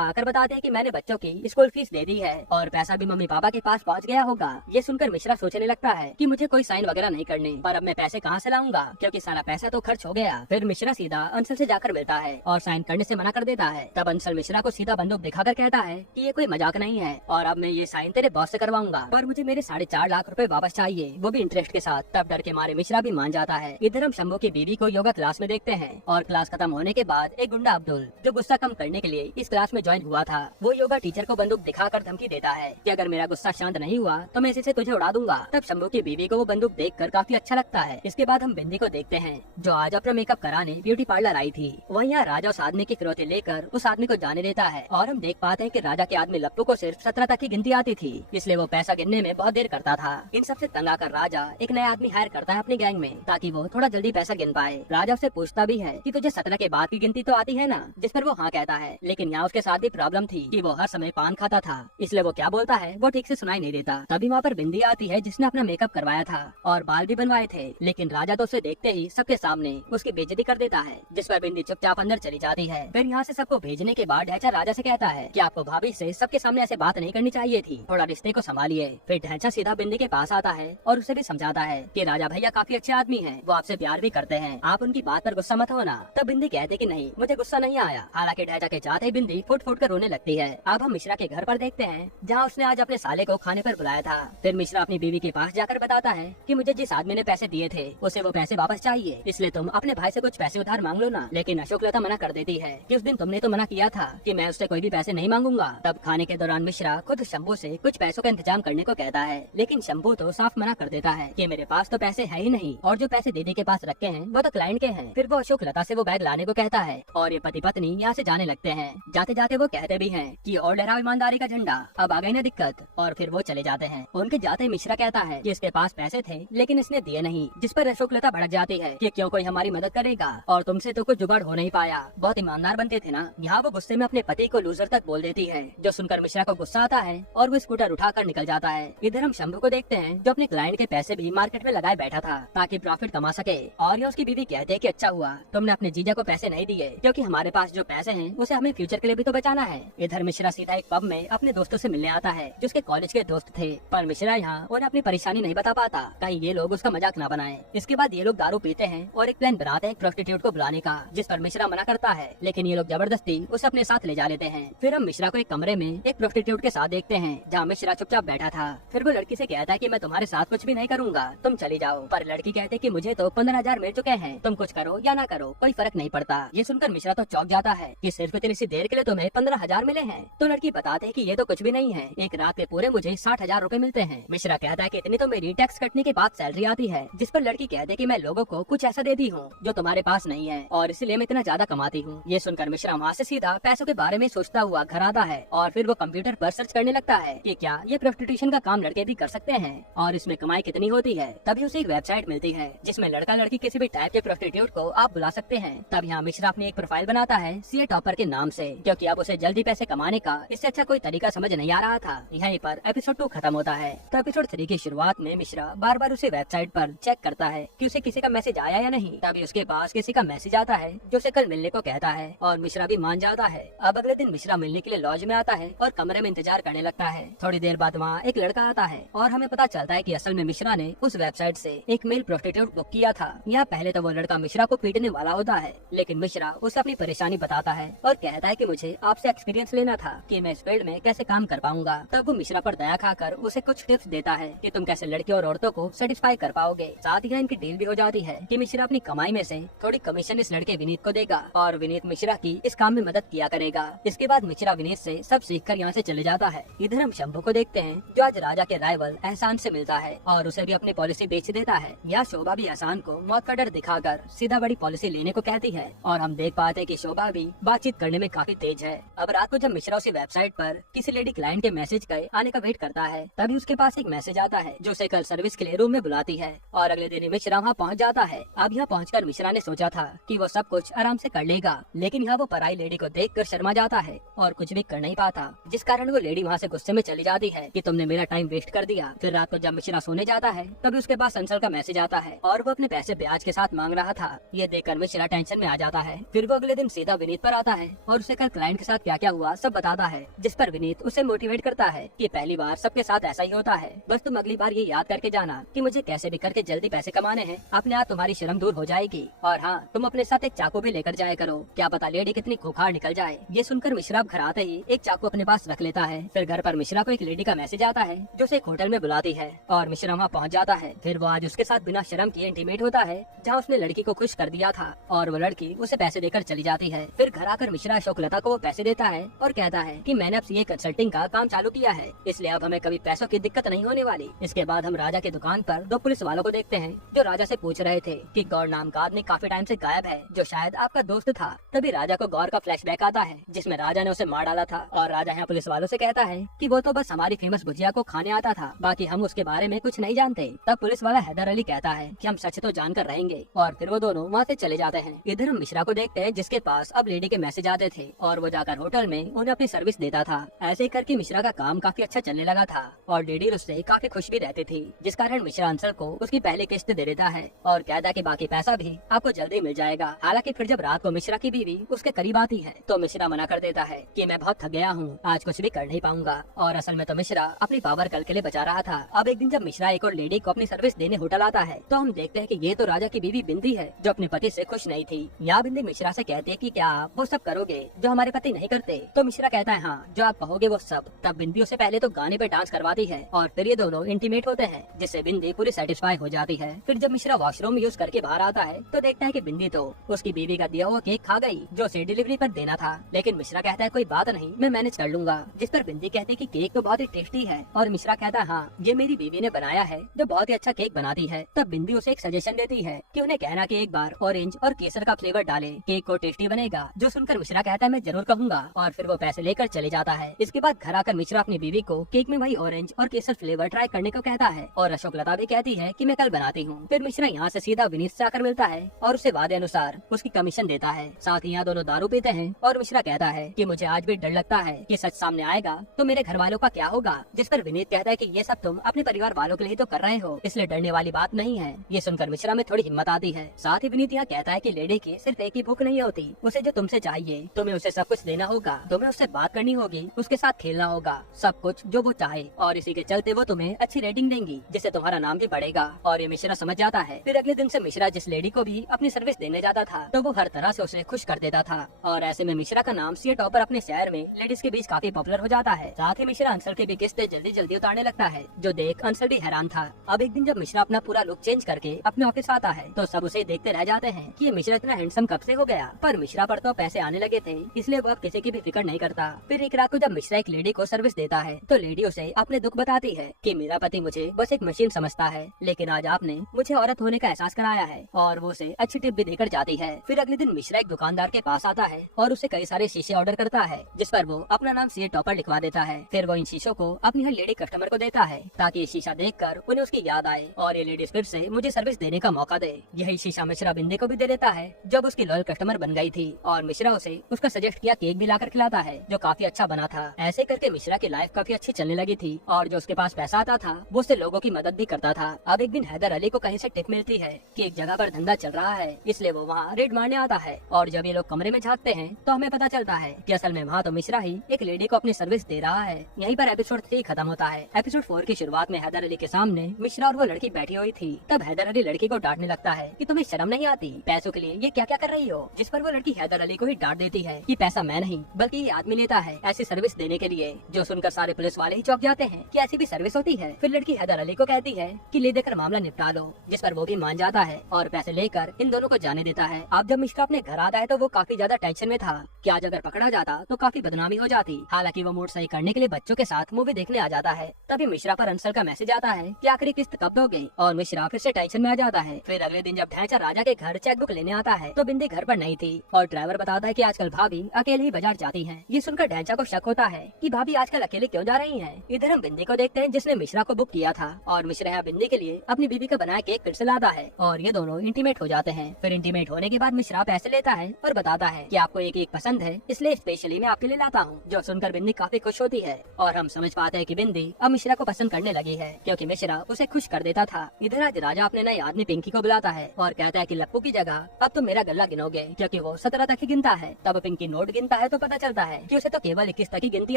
आकर बताते हैं कि मैंने बच्चों की स्कूल फीस दे दी है और पैसा भी मम्मी पापा के पास पहुंच गया होगा। ये सुनकर मिश्रा सोचने लगता है कि मुझे कोई साइन वगैरह नहीं करनी, पर अब मैं पैसे कहाँ से लाऊंगा क्योंकि सारा पैसा तो खर्च हो गया। फिर मिश्रा सीधा अंशल से जाकर मिलता है और साइन करने से मना कर देता है। तब अंशल मिश्रा को सीधा बंदूक दिखाकर कहता है कि ये कोई मजाक नहीं है और अब मैं ये साइन तेरे बॉस से करवाऊंगा, पर मुझे मेरे 4.5 लाख रुपए वापस चाहिए, वो भी इंटरेस्ट के साथ। तब डर के मारे मिश्रा भी मान जाता है। इधर हम शंभू की बीवी को योगा क्लास में देखते हैं और क्लास खत्म होने के बाद एक गुंडा अब्दुल जो गुस्सा कम करने के लिए इस क्लास में ज्वाइन हुआ था, वो योगा टीचर को बंदूक दिखाकर धमकी देता है कि अगर मेरा गुस्सा शांत नहीं हुआ तो मैं इसी से तुझे उड़ा दूंगा। तब शंभू की बीवी को वो बंदूक देखकर काफी अच्छा लगता है। इसके बाद हम बिंदी को देखते हैं जो आज अपना मेकअप कराने ब्यूटी पार्लर आई थी। वहीं यहाँ राजा उस आदमी की फिरौती लेकर उस आदमी को जाने देता है और हम देख पाते हैं कि राजा के आदमी लप्पू को सिर्फ 17 तक की गिनती आती थी, इसलिए वो पैसा गिनने में बहुत देर करता था। इन सबसे तंग आकर राजा एक नया आदमी हायर करता है अपनी गैंग में ताकि वो थोड़ा जल्दी पैसा गिन पाए। राजा उससे पूछता भी है कि तुझे 17 के बाद की गिनती तो आती है ना, जिस पर वो हाँ कहता है। लेकिन यहाँ उसके साथ भी प्रॉब्लम थी कि वो हर समय पान खाता था, इसलिए वो क्या बोलता है वो ठीक से सुनाई नहीं देता। तभी वहाँ पर बिंदी आती है जिसने अपना मेकअप करवाया था और बाल भी बनवाए थे, लेकिन राजा तो उसे देखते ही सबके सामने उसकी बेइज्जती कर देता है, जिस पर बिंदी चुपचाप अंदर चली जाती है। फिर यहाँ से सबको भेजने के बाद ढैंचा राजा से कहता है कि आपको भाभी से सबके सामने ऐसे बात नहीं करनी चाहिए थी, थोड़ा रिश्ते को संभालिए। फिर ढैंचा सीधा बिंदी के पास आता है और उसे भी समझाता है कि राजा भैया काफी अच्छे आदमी हैं, वो आपसे प्यार भी करते हैं, आप उनकी बात पर गुस्सा मत होना। तब बिंदी कहते कि नहीं, मुझे गुस्सा नहीं आया। हालांकि ढैंचा के चाहते ही बिंदी फुट फुट कर रोने लगती है। अब हम मिश्रा के घर पर देखते हैं जहाँ उसने आज अपने साले को खाने पर बुलाया था। फिर मिश्रा अपनी बीवी के पास जाकर बताता है कि मुझे जिस आदमी ने पैसे दिए थे उसे वो पैसे वापस चाहिए, इसलिए तुम अपने भाई से कुछ पैसे उधार मांग लो ना। लेकिन अशोकलता मना कर देती है कि उस दिन तुमने तो मना किया था कि मैं उससे कोई भी पैसे नहीं मांगूंगा। तब खाने के दौरान मिश्रा खुद शंभू से कुछ पैसों का इंतजाम करने को कहता है, लेकिन शंभू तो साफ मना कर देता है कि मेरे पास तो पैसे है ही नहीं और जो पैसे दीदी के पास रखे हैं वो तो क्लाइंट के हैं। फिर वो अशोकलता से वो बैग लाने को कहता है और ये पति पत्नी यहाँ से जाने लगते हैं। जाते जाते वो कहते भी हैं कि और लहराओ ईमानदारी का झंडा, अब आ गई ना दिक्कत, और फिर वो चले जाते हैं। उनके जाते ही मिश्रा कहता है कि इसके पास पैसे थे लेकिन इसने दिए नहीं, जिस पर अशोकलता भड़क जाती है कि क्यों कोई हमारी मदद करेगा और तुमसे तो कुछ जुगाड़ हो नहीं पाया, बहुत ईमानदार बनते थे ना। यहाँ वो गुस्से में अपने पति को लूजर तक बोल देती है, जो सुनकर मिश्रा को गुस्सा आता है और वो स्कूटर उठाकर निकल जाता है। इधर हम शंभू को देखते हैं जो अपने क्लाइंट के पैसे भी मार्केट में लगाए बैठा था ताकि प्रॉफिट कमा सके, और ये उसकी बीवी कहते हैं कि अच्छा हुआ तुमने अपने जीजा को पैसे नहीं दिए, क्योंकि हमारे पास जो पैसे हैं उसे हमें फ्यूचर के लिए भी तो बचाना है। इधर मिश्रा सीधा एक पब में अपने दोस्तों से मिलने आता है जो उसके कॉलेज के दोस्त थे, पर मिश्रा यहाँ उन्हें अपनी परेशानी नहीं बता पाता कहीं ये लोग उसका मजाक न बनाए। इसके बाद ये लोग दारू पीते हैं और एक प्लान बनाते हैं प्रोस्टिट्यूट को बुलाने का, जिस पर मिश्रा मना करता है, लेकिन ये लोग जबरदस्ती उसे अपने साथ ले जा लेते हैं। फिर हम मिश्रा को एक कमरे में एक प्रोस्टिट्यूट के साथ देखते हैं जहाँ मिश्रा चुपचाप बैठा था। फिर वो लड़की से कहता है कि मैं तुम्हारे साथ कुछ भी नहीं करूंगा, तुम चली जाओ। पर लड़की कहते कि मुझे तो 15,000 मिल चुके हैं, तुम कुछ करो या ना करो कोई फर्क नहीं पड़ता। ये सुनकर मिश्रा तो चौंक जाता है कि सिर्फ इतनी सी देर के लिए तुम्हें 15,000 मिले हैं। तो लड़की बताते है कि ये तो कुछ भी नहीं है, एक रात के पूरे मुझे 60,000 रूपए मिलते हैं। मिश्रा कहता है कि इतनी तो मेरी टैक्स कटने के बाद सैलरी आती है, जिस पर लड़की कहते है कि मैं लोगों को कुछ ऐसा देती हूँ जो तुम्हारे पास नहीं है और इसलिए मैं इतना ज्यादा कमाती हूँ। ये सुनकर मिश्रा वहाँ से सीधा पैसों के बारे में सोचता हुआ घर आता है और फिर वो कंप्यूटर पर सर्च करने लगता है कि क्या ये प्रोस्टिट्यूशन का काम लड़के भी कर सकते हैं और इसमें कमाई कितनी होती है। तभी उसे एक वेबसाइट मिलती है जिसमें लड़का लड़की किसी भी टाइप के प्रोस्टिट्यूट को आप बुला सकते हैं। तब यहाँ मिश्रा अपनी एक प्रोफाइल बनाता है सीए टॉपर के नाम से, क्योंकि अब उसे जल्दी पैसे कमाने का इससे अच्छा कोई तरीका समझ नहीं आ रहा था। यहीं पर एपिसोड 2 खत्म होता है। तो एपिसोड 3 की शुरुआत में मिश्रा बार बार उसे वेबसाइट पर चेक करता है कि उसे किसी का मैसेज आया या नहीं। तभी उसके पास किसी का मैसेज आता है जो उसे कल मिलने को कहता है और मिश्रा भी मान जाता है। अब अगले दिन मिश्रा मिलने के लिए लॉज में आता है और कमरे में इंतजार करने लगता है। थोड़ी देर बाद वहाँ एक लड़का आता है और हमें पता चलता है कि असल में मिश्रा ने उस वेबसाइट से एक मेल प्रोस्टिट्यूट बुक किया था। यहाँ पहले तो वो लड़का मिश्रा को पीटने वाला होता है, लेकिन मिश्रा उसे अपनी परेशानी बताता है और कहता है कि मुझे आपसे एक्सपीरियंस लेना था कि मैं इस फील्ड में कैसे काम कर पाऊंगा। तब वो मिश्रा पर दया खाकर उसे कुछ टिप्स देता है कि तुम कैसे लड़कियों और औरतों को सेटिस्फाई कर पाओगे। साथ ही इनकी डील भी हो जाती है कि मिश्रा अपनी कमाई में से थोड़ी कमीशन इस लड़के विनीत को देगा और विनीत मिश्रा की इस काम में मदद किया करेगा। इसके बाद मिश्रा विनीत से सब सीखकर यहाँ से चले जाता है। इधर हम शंभू को देखते हैं जो आज राजा के राइवल एहसान से मिलता है और उसे भी अपनी पॉलिसी बेच देता है। यहाँ शोभा भी एहसान को मौत का डर दिखाकर सीधा बड़ी पॉलिसी लेने को कहती है और हम देख पाते हैं कि शोभा भी बातचीत करने में काफी तेज है। अब रात को जब मिश्रा उसी वेबसाइट पर किसी लेडी क्लाइंट के मैसेज के आने का वेट करता है, तभी उसके पास एक मैसेज आता है जो उसे कल सर्विस के लिए रूम में बुलाती है और अगले दिन मिश्रा वहाँ पहुँच जाता है। अब यहाँ पहुँचकर मिश्रा ने सोचा था कि वो सब कुछ आराम से कर लेगा, लेकिन यहाँ वो पराई लेडी को देखकर शर्मा जाता है और कुछ भी कर नहीं पाता, जिस कारण वो लेडी वहाँ से गुस्से में चली जाती है कि तुमने मेरा टाइम वेस्ट कर दिया। फिर रात को जब मिश्रा सोने जाता है तभी उसके पास अंशल का मैसेज आता है और वो अपने पैसे ब्याज के साथ मांग रहा था। ये देखकर मिश्रा टेंशन में आ जाता है। फिर वो अगले दिन सीधा विनीत पर आता है और उसे कल क्लाइंट के साथ क्या क्या हुआ सब बताता है, जिस पर विनीत उसे मोटिवेट करता है कि पहली बार सबके साथ ऐसा ही होता है, बस तुम अगली बार ये याद करके जाना कि मुझे कैसे भी करके जल्दी पैसे कमाने हैं, अपने आप तुम्हारी शर्म दूर हो जाएगी। और हाँ, तुम अपने साथ एक चाकू भी लेकर जाया करो, क्या पता लेडी कितनी खूंखार निकल जाए। ये सुनकर मिश्रा घर आते ही एक चाकू अपने पास रख लेता है। फिर घर पर मिश्रा को एक लेडी का मैसेज आता है जो उसे एक होटल में बुलाती है और मिश्रा वहाँ पहुँच जाता है। फिर वो आज उसके साथ बिना शर्म किए इंटीमेट होता है, जहाँ उसने लड़की को खुश कर दिया था और वो लड़की उसे पैसे देकर चली जाती है। फिर घर आकर मिश्रा अशोकलता को वो पैसे देता है और कहता है कि मैंने अब सीए कंसल्टिंग का काम चालू किया है, इसलिए अब हमें कभी पैसों की दिक्कत नहीं होने वाली। इसके बाद हम राजा की दुकान पर दो पुलिस वालों को देखते हैं जो राजा से पूछ रहे थे कि गौर नाम का आदमी काफी टाइम से गायब है, जो शायद आपका दोस्त था। तभी राजा को गौर का फ्लैशबैक आता है जिसमें राजा ने उसे मार डाला था और राजा यहाँ पुलिस वालों से कहता है कि वो तो बस हमारी फेमस भुजिया को खाने आता था, बाकी हम उसके बारे में कुछ नहीं जानते। तब पुलिस वाला हैदर अली कहता है कि हम सच तो जानकर रहेंगे और फिर वो दोनों वहाँ से चले जाते हैं। इधर हम मिश्रा को देखते हैं जिसके पास अब लेडी के मैसेज आते थे और वो जाकर होटल में उन्हें अपनी सर्विस देता था। ऐसे ही करके मिश्रा का काम काफी अच्छा चलने लगा था और लेडी उससे काफी खुश भी रहती थी, जिस कारण मिश्रा अंशल को उसकी पहली किस्त दे देता है और कहता है कि बाकी पैसा भी आपको जल्दी मिल जाएगा। हालांकि फिर जब रात को मिश्रा की बीवी उसके करीब आती है तो मिश्रा मना कर देता है कि मैं बहुत थक गया हूँ, आज कुछ भी कर नहीं पाऊंगा। और असल में तो मिश्रा अपनी पावर कल के लिए बचा रहा था। अब एक दिन जब मिश्रा एक और लेडी को अपनी सर्विस देने होटल आता है तो हम देखते हैं कि ये तो राजा की बीवी बिंदी है जो अपने पति से खुश नहीं थी। यहाँ बिंदी मिश्रा से कहती है कि क्या आप वो सब करोगे जो हमारे पति नहीं करते? तो मिश्रा कहता है हाँ, जो आप कहोगे वो सब। तब बिंदी उसे पहले तो गाने पे डांस करवाती है और फिर ये दोनों इंटीमेट होते हैं, जिससे बिंदी पूरी सेटिस्फाई हो जाती है। फिर जब मिश्रा वॉशरूम यूज करके बाहर आता है तो देखता है कि बिंदी तो उसकी बीवी का दिया हुआ केक खा गई जो उसे डिलीवरी पर देना था। लेकिन मिश्रा कहता है कोई बात नहीं, मैं मैनेज कर लूंगा, जिस पर बिंदी कहती है कि केक तो बहुत ही टेस्टी है और मिश्रा कहता है हाँ, ये मेरी बीवी ने बनाया है जो बहुत ही अच्छा केक बनाती है। तब बिंदी उसे एक सजेशन देती है कि उन्हें कहना कि एक बार ऑरेंज और केसर का फ्लेवर डाले, केक को टेस्टी बनेगा। जो सुनकर मिश्रा कहता है मैं जरूर कहूँगा और फिर वो पैसे लेकर चले जाता है। इसके बाद घर आकर मिश्रा अपनी बीवी को केक में वही ऑरेंज और केसर फ्लेवर ट्राई करने को कहता है और अशोकलता भी कहती है कि मैं कल बनाती हूँ। फिर मिश्रा यहाँ से सीधा विनीत से आकर मिलता है और उसे वादे अनुसार उसकी कमीशन देता है। साथ ही यहाँ दोनों दारू पीते हैं और मिश्रा कहता है कि मुझे आज भी डर लगता है कि सच सामने आएगा तो मेरे घर वालों का क्या होगा, जिस पर विनीत कहता है कि ये सब तुम अपने परिवार वालों के लिए तो कर रहे हो, इसलिए डरने वाली बात नहीं है। ये सुनकर मिश्रा में थोड़ी हिम्मत आती है। साथ ही विनीत यहाँ कहता है कि लेडी की सिर्फ एक ही भूख नहीं होती, उसे जो तुमसे चाहिए तुम्हें उसे सब कुछ देना होगा, तुम्हें उससे बात करनी होगी, उसके साथ खेलना होगा, सब कुछ जो वो चाहे, और इसी के चलते वो तुम्हें अच्छी रेटिंग देंगी जिससे तुम्हारा नाम भी बढ़ेगा। और ये मिश्रा समझ जाता है। फिर अगले दिन से मिश्रा जिस लेडी को भी अपनी सर्विस देने जाता था तो वो हर तरह से उसे खुश कर देता था और ऐसे में मिश्रा का नाम सीए टॉपर अपने शहर में लेडीज के बीच काफी पॉपुलर हो जाता है। साथ ही मिश्रा अंशल की भी किस्तें जल्दी जल्दी उतारने लगता है, जो देख अंशल भी हैरान था। अब एक दिन जब मिश्रा अपना पूरा लुक चेंज करके अपने ऑफिस आता है तो सब उसे देखते रह जाते हैं कि ये मिश्रा इतना हैंडसम कब से हो गया, पर मिश्रा पर तो पैसे आने लगे थे इसलिए वो अब किसी की भी फिक्र नहीं करता। फिर एक रात को जब मिश्रा एक लेडी को सर्विस देता है तो लेडी उसे अपने दुख बताती है कि मेरा पति मुझे बस एक मशीन समझता है, लेकिन आज आपने मुझे औरत होने का एहसास कराया है, और वो उसे अच्छी टिप भी देकर जाती है। फिर अगले दिन मिश्रा एक दुकानदार के पास आता है और उसे कई सारे शीशे ऑर्डर करता है, जिस पर वो अपना नाम सीए टॉपर लिखवा देता है। फिर वो इन शीशों को अपनी हर लेडी कस्टमर को देता है ताकि ये शीशा देखकर उन्हें उसकी याद आए और ये लेडीज फिर से मुझे सर्विस देने का मौका दे। यही शीशा मिश्रा बिंदी को भी दे देता है जब उसकी लॉयल कस्टमर बन गई थी, और मिश्रा उसे उसका सजेस्ट किया केक भी लाकर खिलाता है जो काफी अच्छा बना था। ऐसे करके मिश्रा की लाइफ काफी अच्छी चलने लगी थी और जो उसके पास पैसा आता था वो उससे लोगों की मदद भी करता था। अब एक दिन हैदर अली को कहीं से टिप मिलती है कि एक जगह पर धंधा चल रहा है, इसलिए वो वहाँ रेड मारने आता है और जब ये लोग कमरे में झांकते हैं तो हमें पता चलता है कि असल में वहाँ तो मिश्रा ही एक लेडी को अपनी सर्विस दे रहा है। यहीं पर एपिसोड 3 खत्म होता है। एपिसोड 4 की शुरुआत में हैदर अली के सामने मिश्रा और वो लड़की बैठी हुई थी। तब हैदर अली लड़की को डांटने लगता है कि तुम्हें शर्म नहीं आती, पैसों के लिए ये क्या क्या कर रही हो, जिस पर वो लड़की हैदर अली को ही डांट देती है कि पैसा मैं नहीं बल्कि ये आदमी लेता है ऐसी सर्विस देने के लिए, जो सुनकर सारे पुलिस वाले ही चौंक जाते हैं कि ऐसी भी सर्विस होती है। फिर लड़की हैदर अली को कहती है कि ले देकर मामला निपटा लो, जिस पर वो भी मान जाता है और पैसे लेकर इन दोनों को जाने देता है। अब जब मिश्रा अपने घर आता है तो वो काफी ज्यादा टेंशन में था कि आज अगर पकड़ा जाता तो काफी बदनामी हो जाती। हालांकि वो मूड सही करने के लिए बच्चों के साथ मूवी देखने आ जाता है। तभी मिश्रा पर अंशल का मैसेज आता है कि आखिरी किस्त कब दोगे, और मिश्रा फिर से टेंशन में आ जाता है। फिर अगले दिन जब ढांचा राजा के घर चेकबुक लेने आता है तो बिंदी घर पर नहीं थी और ड्राइवर बताता है कि आजकल भाभी अकेले ही बाजार जाती हैं। ये सुनकर ढांचा को शक होता है कि भाभी आजकल अकेले क्यों जा रही हैं। इधर हम बिंदी को देखते हैं जिसने मिश्रा को बुक किया था और मिश्रा यहाँ बिंदी के लिए अपनी बीबी का बनाया केक फिर से लाता है और ये दोनों इंटीमेट हो जाते हैं। फिर इंटीमेट होने के बाद मिश्रा पैसे लेता है और बताता कहता है कि आपको एक पसंद है, इसलिए स्पेशली मैं आपके लिए लाता हूँ। जो सुनकर बिंदी काफी खुश होती है और हम समझ पाते हैं कि बिंदी अब मिश्रा को पसंद करने लगी है, क्योंकि मिश्रा उसे खुश कर देता था। इधर आज राजा अपने नए आदमी पिंकी को बुलाता है और कहता है कि लप्पू की जगह अब तुम मेरा गल्ला गिनोगे, क्योंकि वो 17 तक ही गिनता है। तब पिंकी नोट गिनता है तो पता चलता है कि उसे तो केवल 21 तक ही गिनती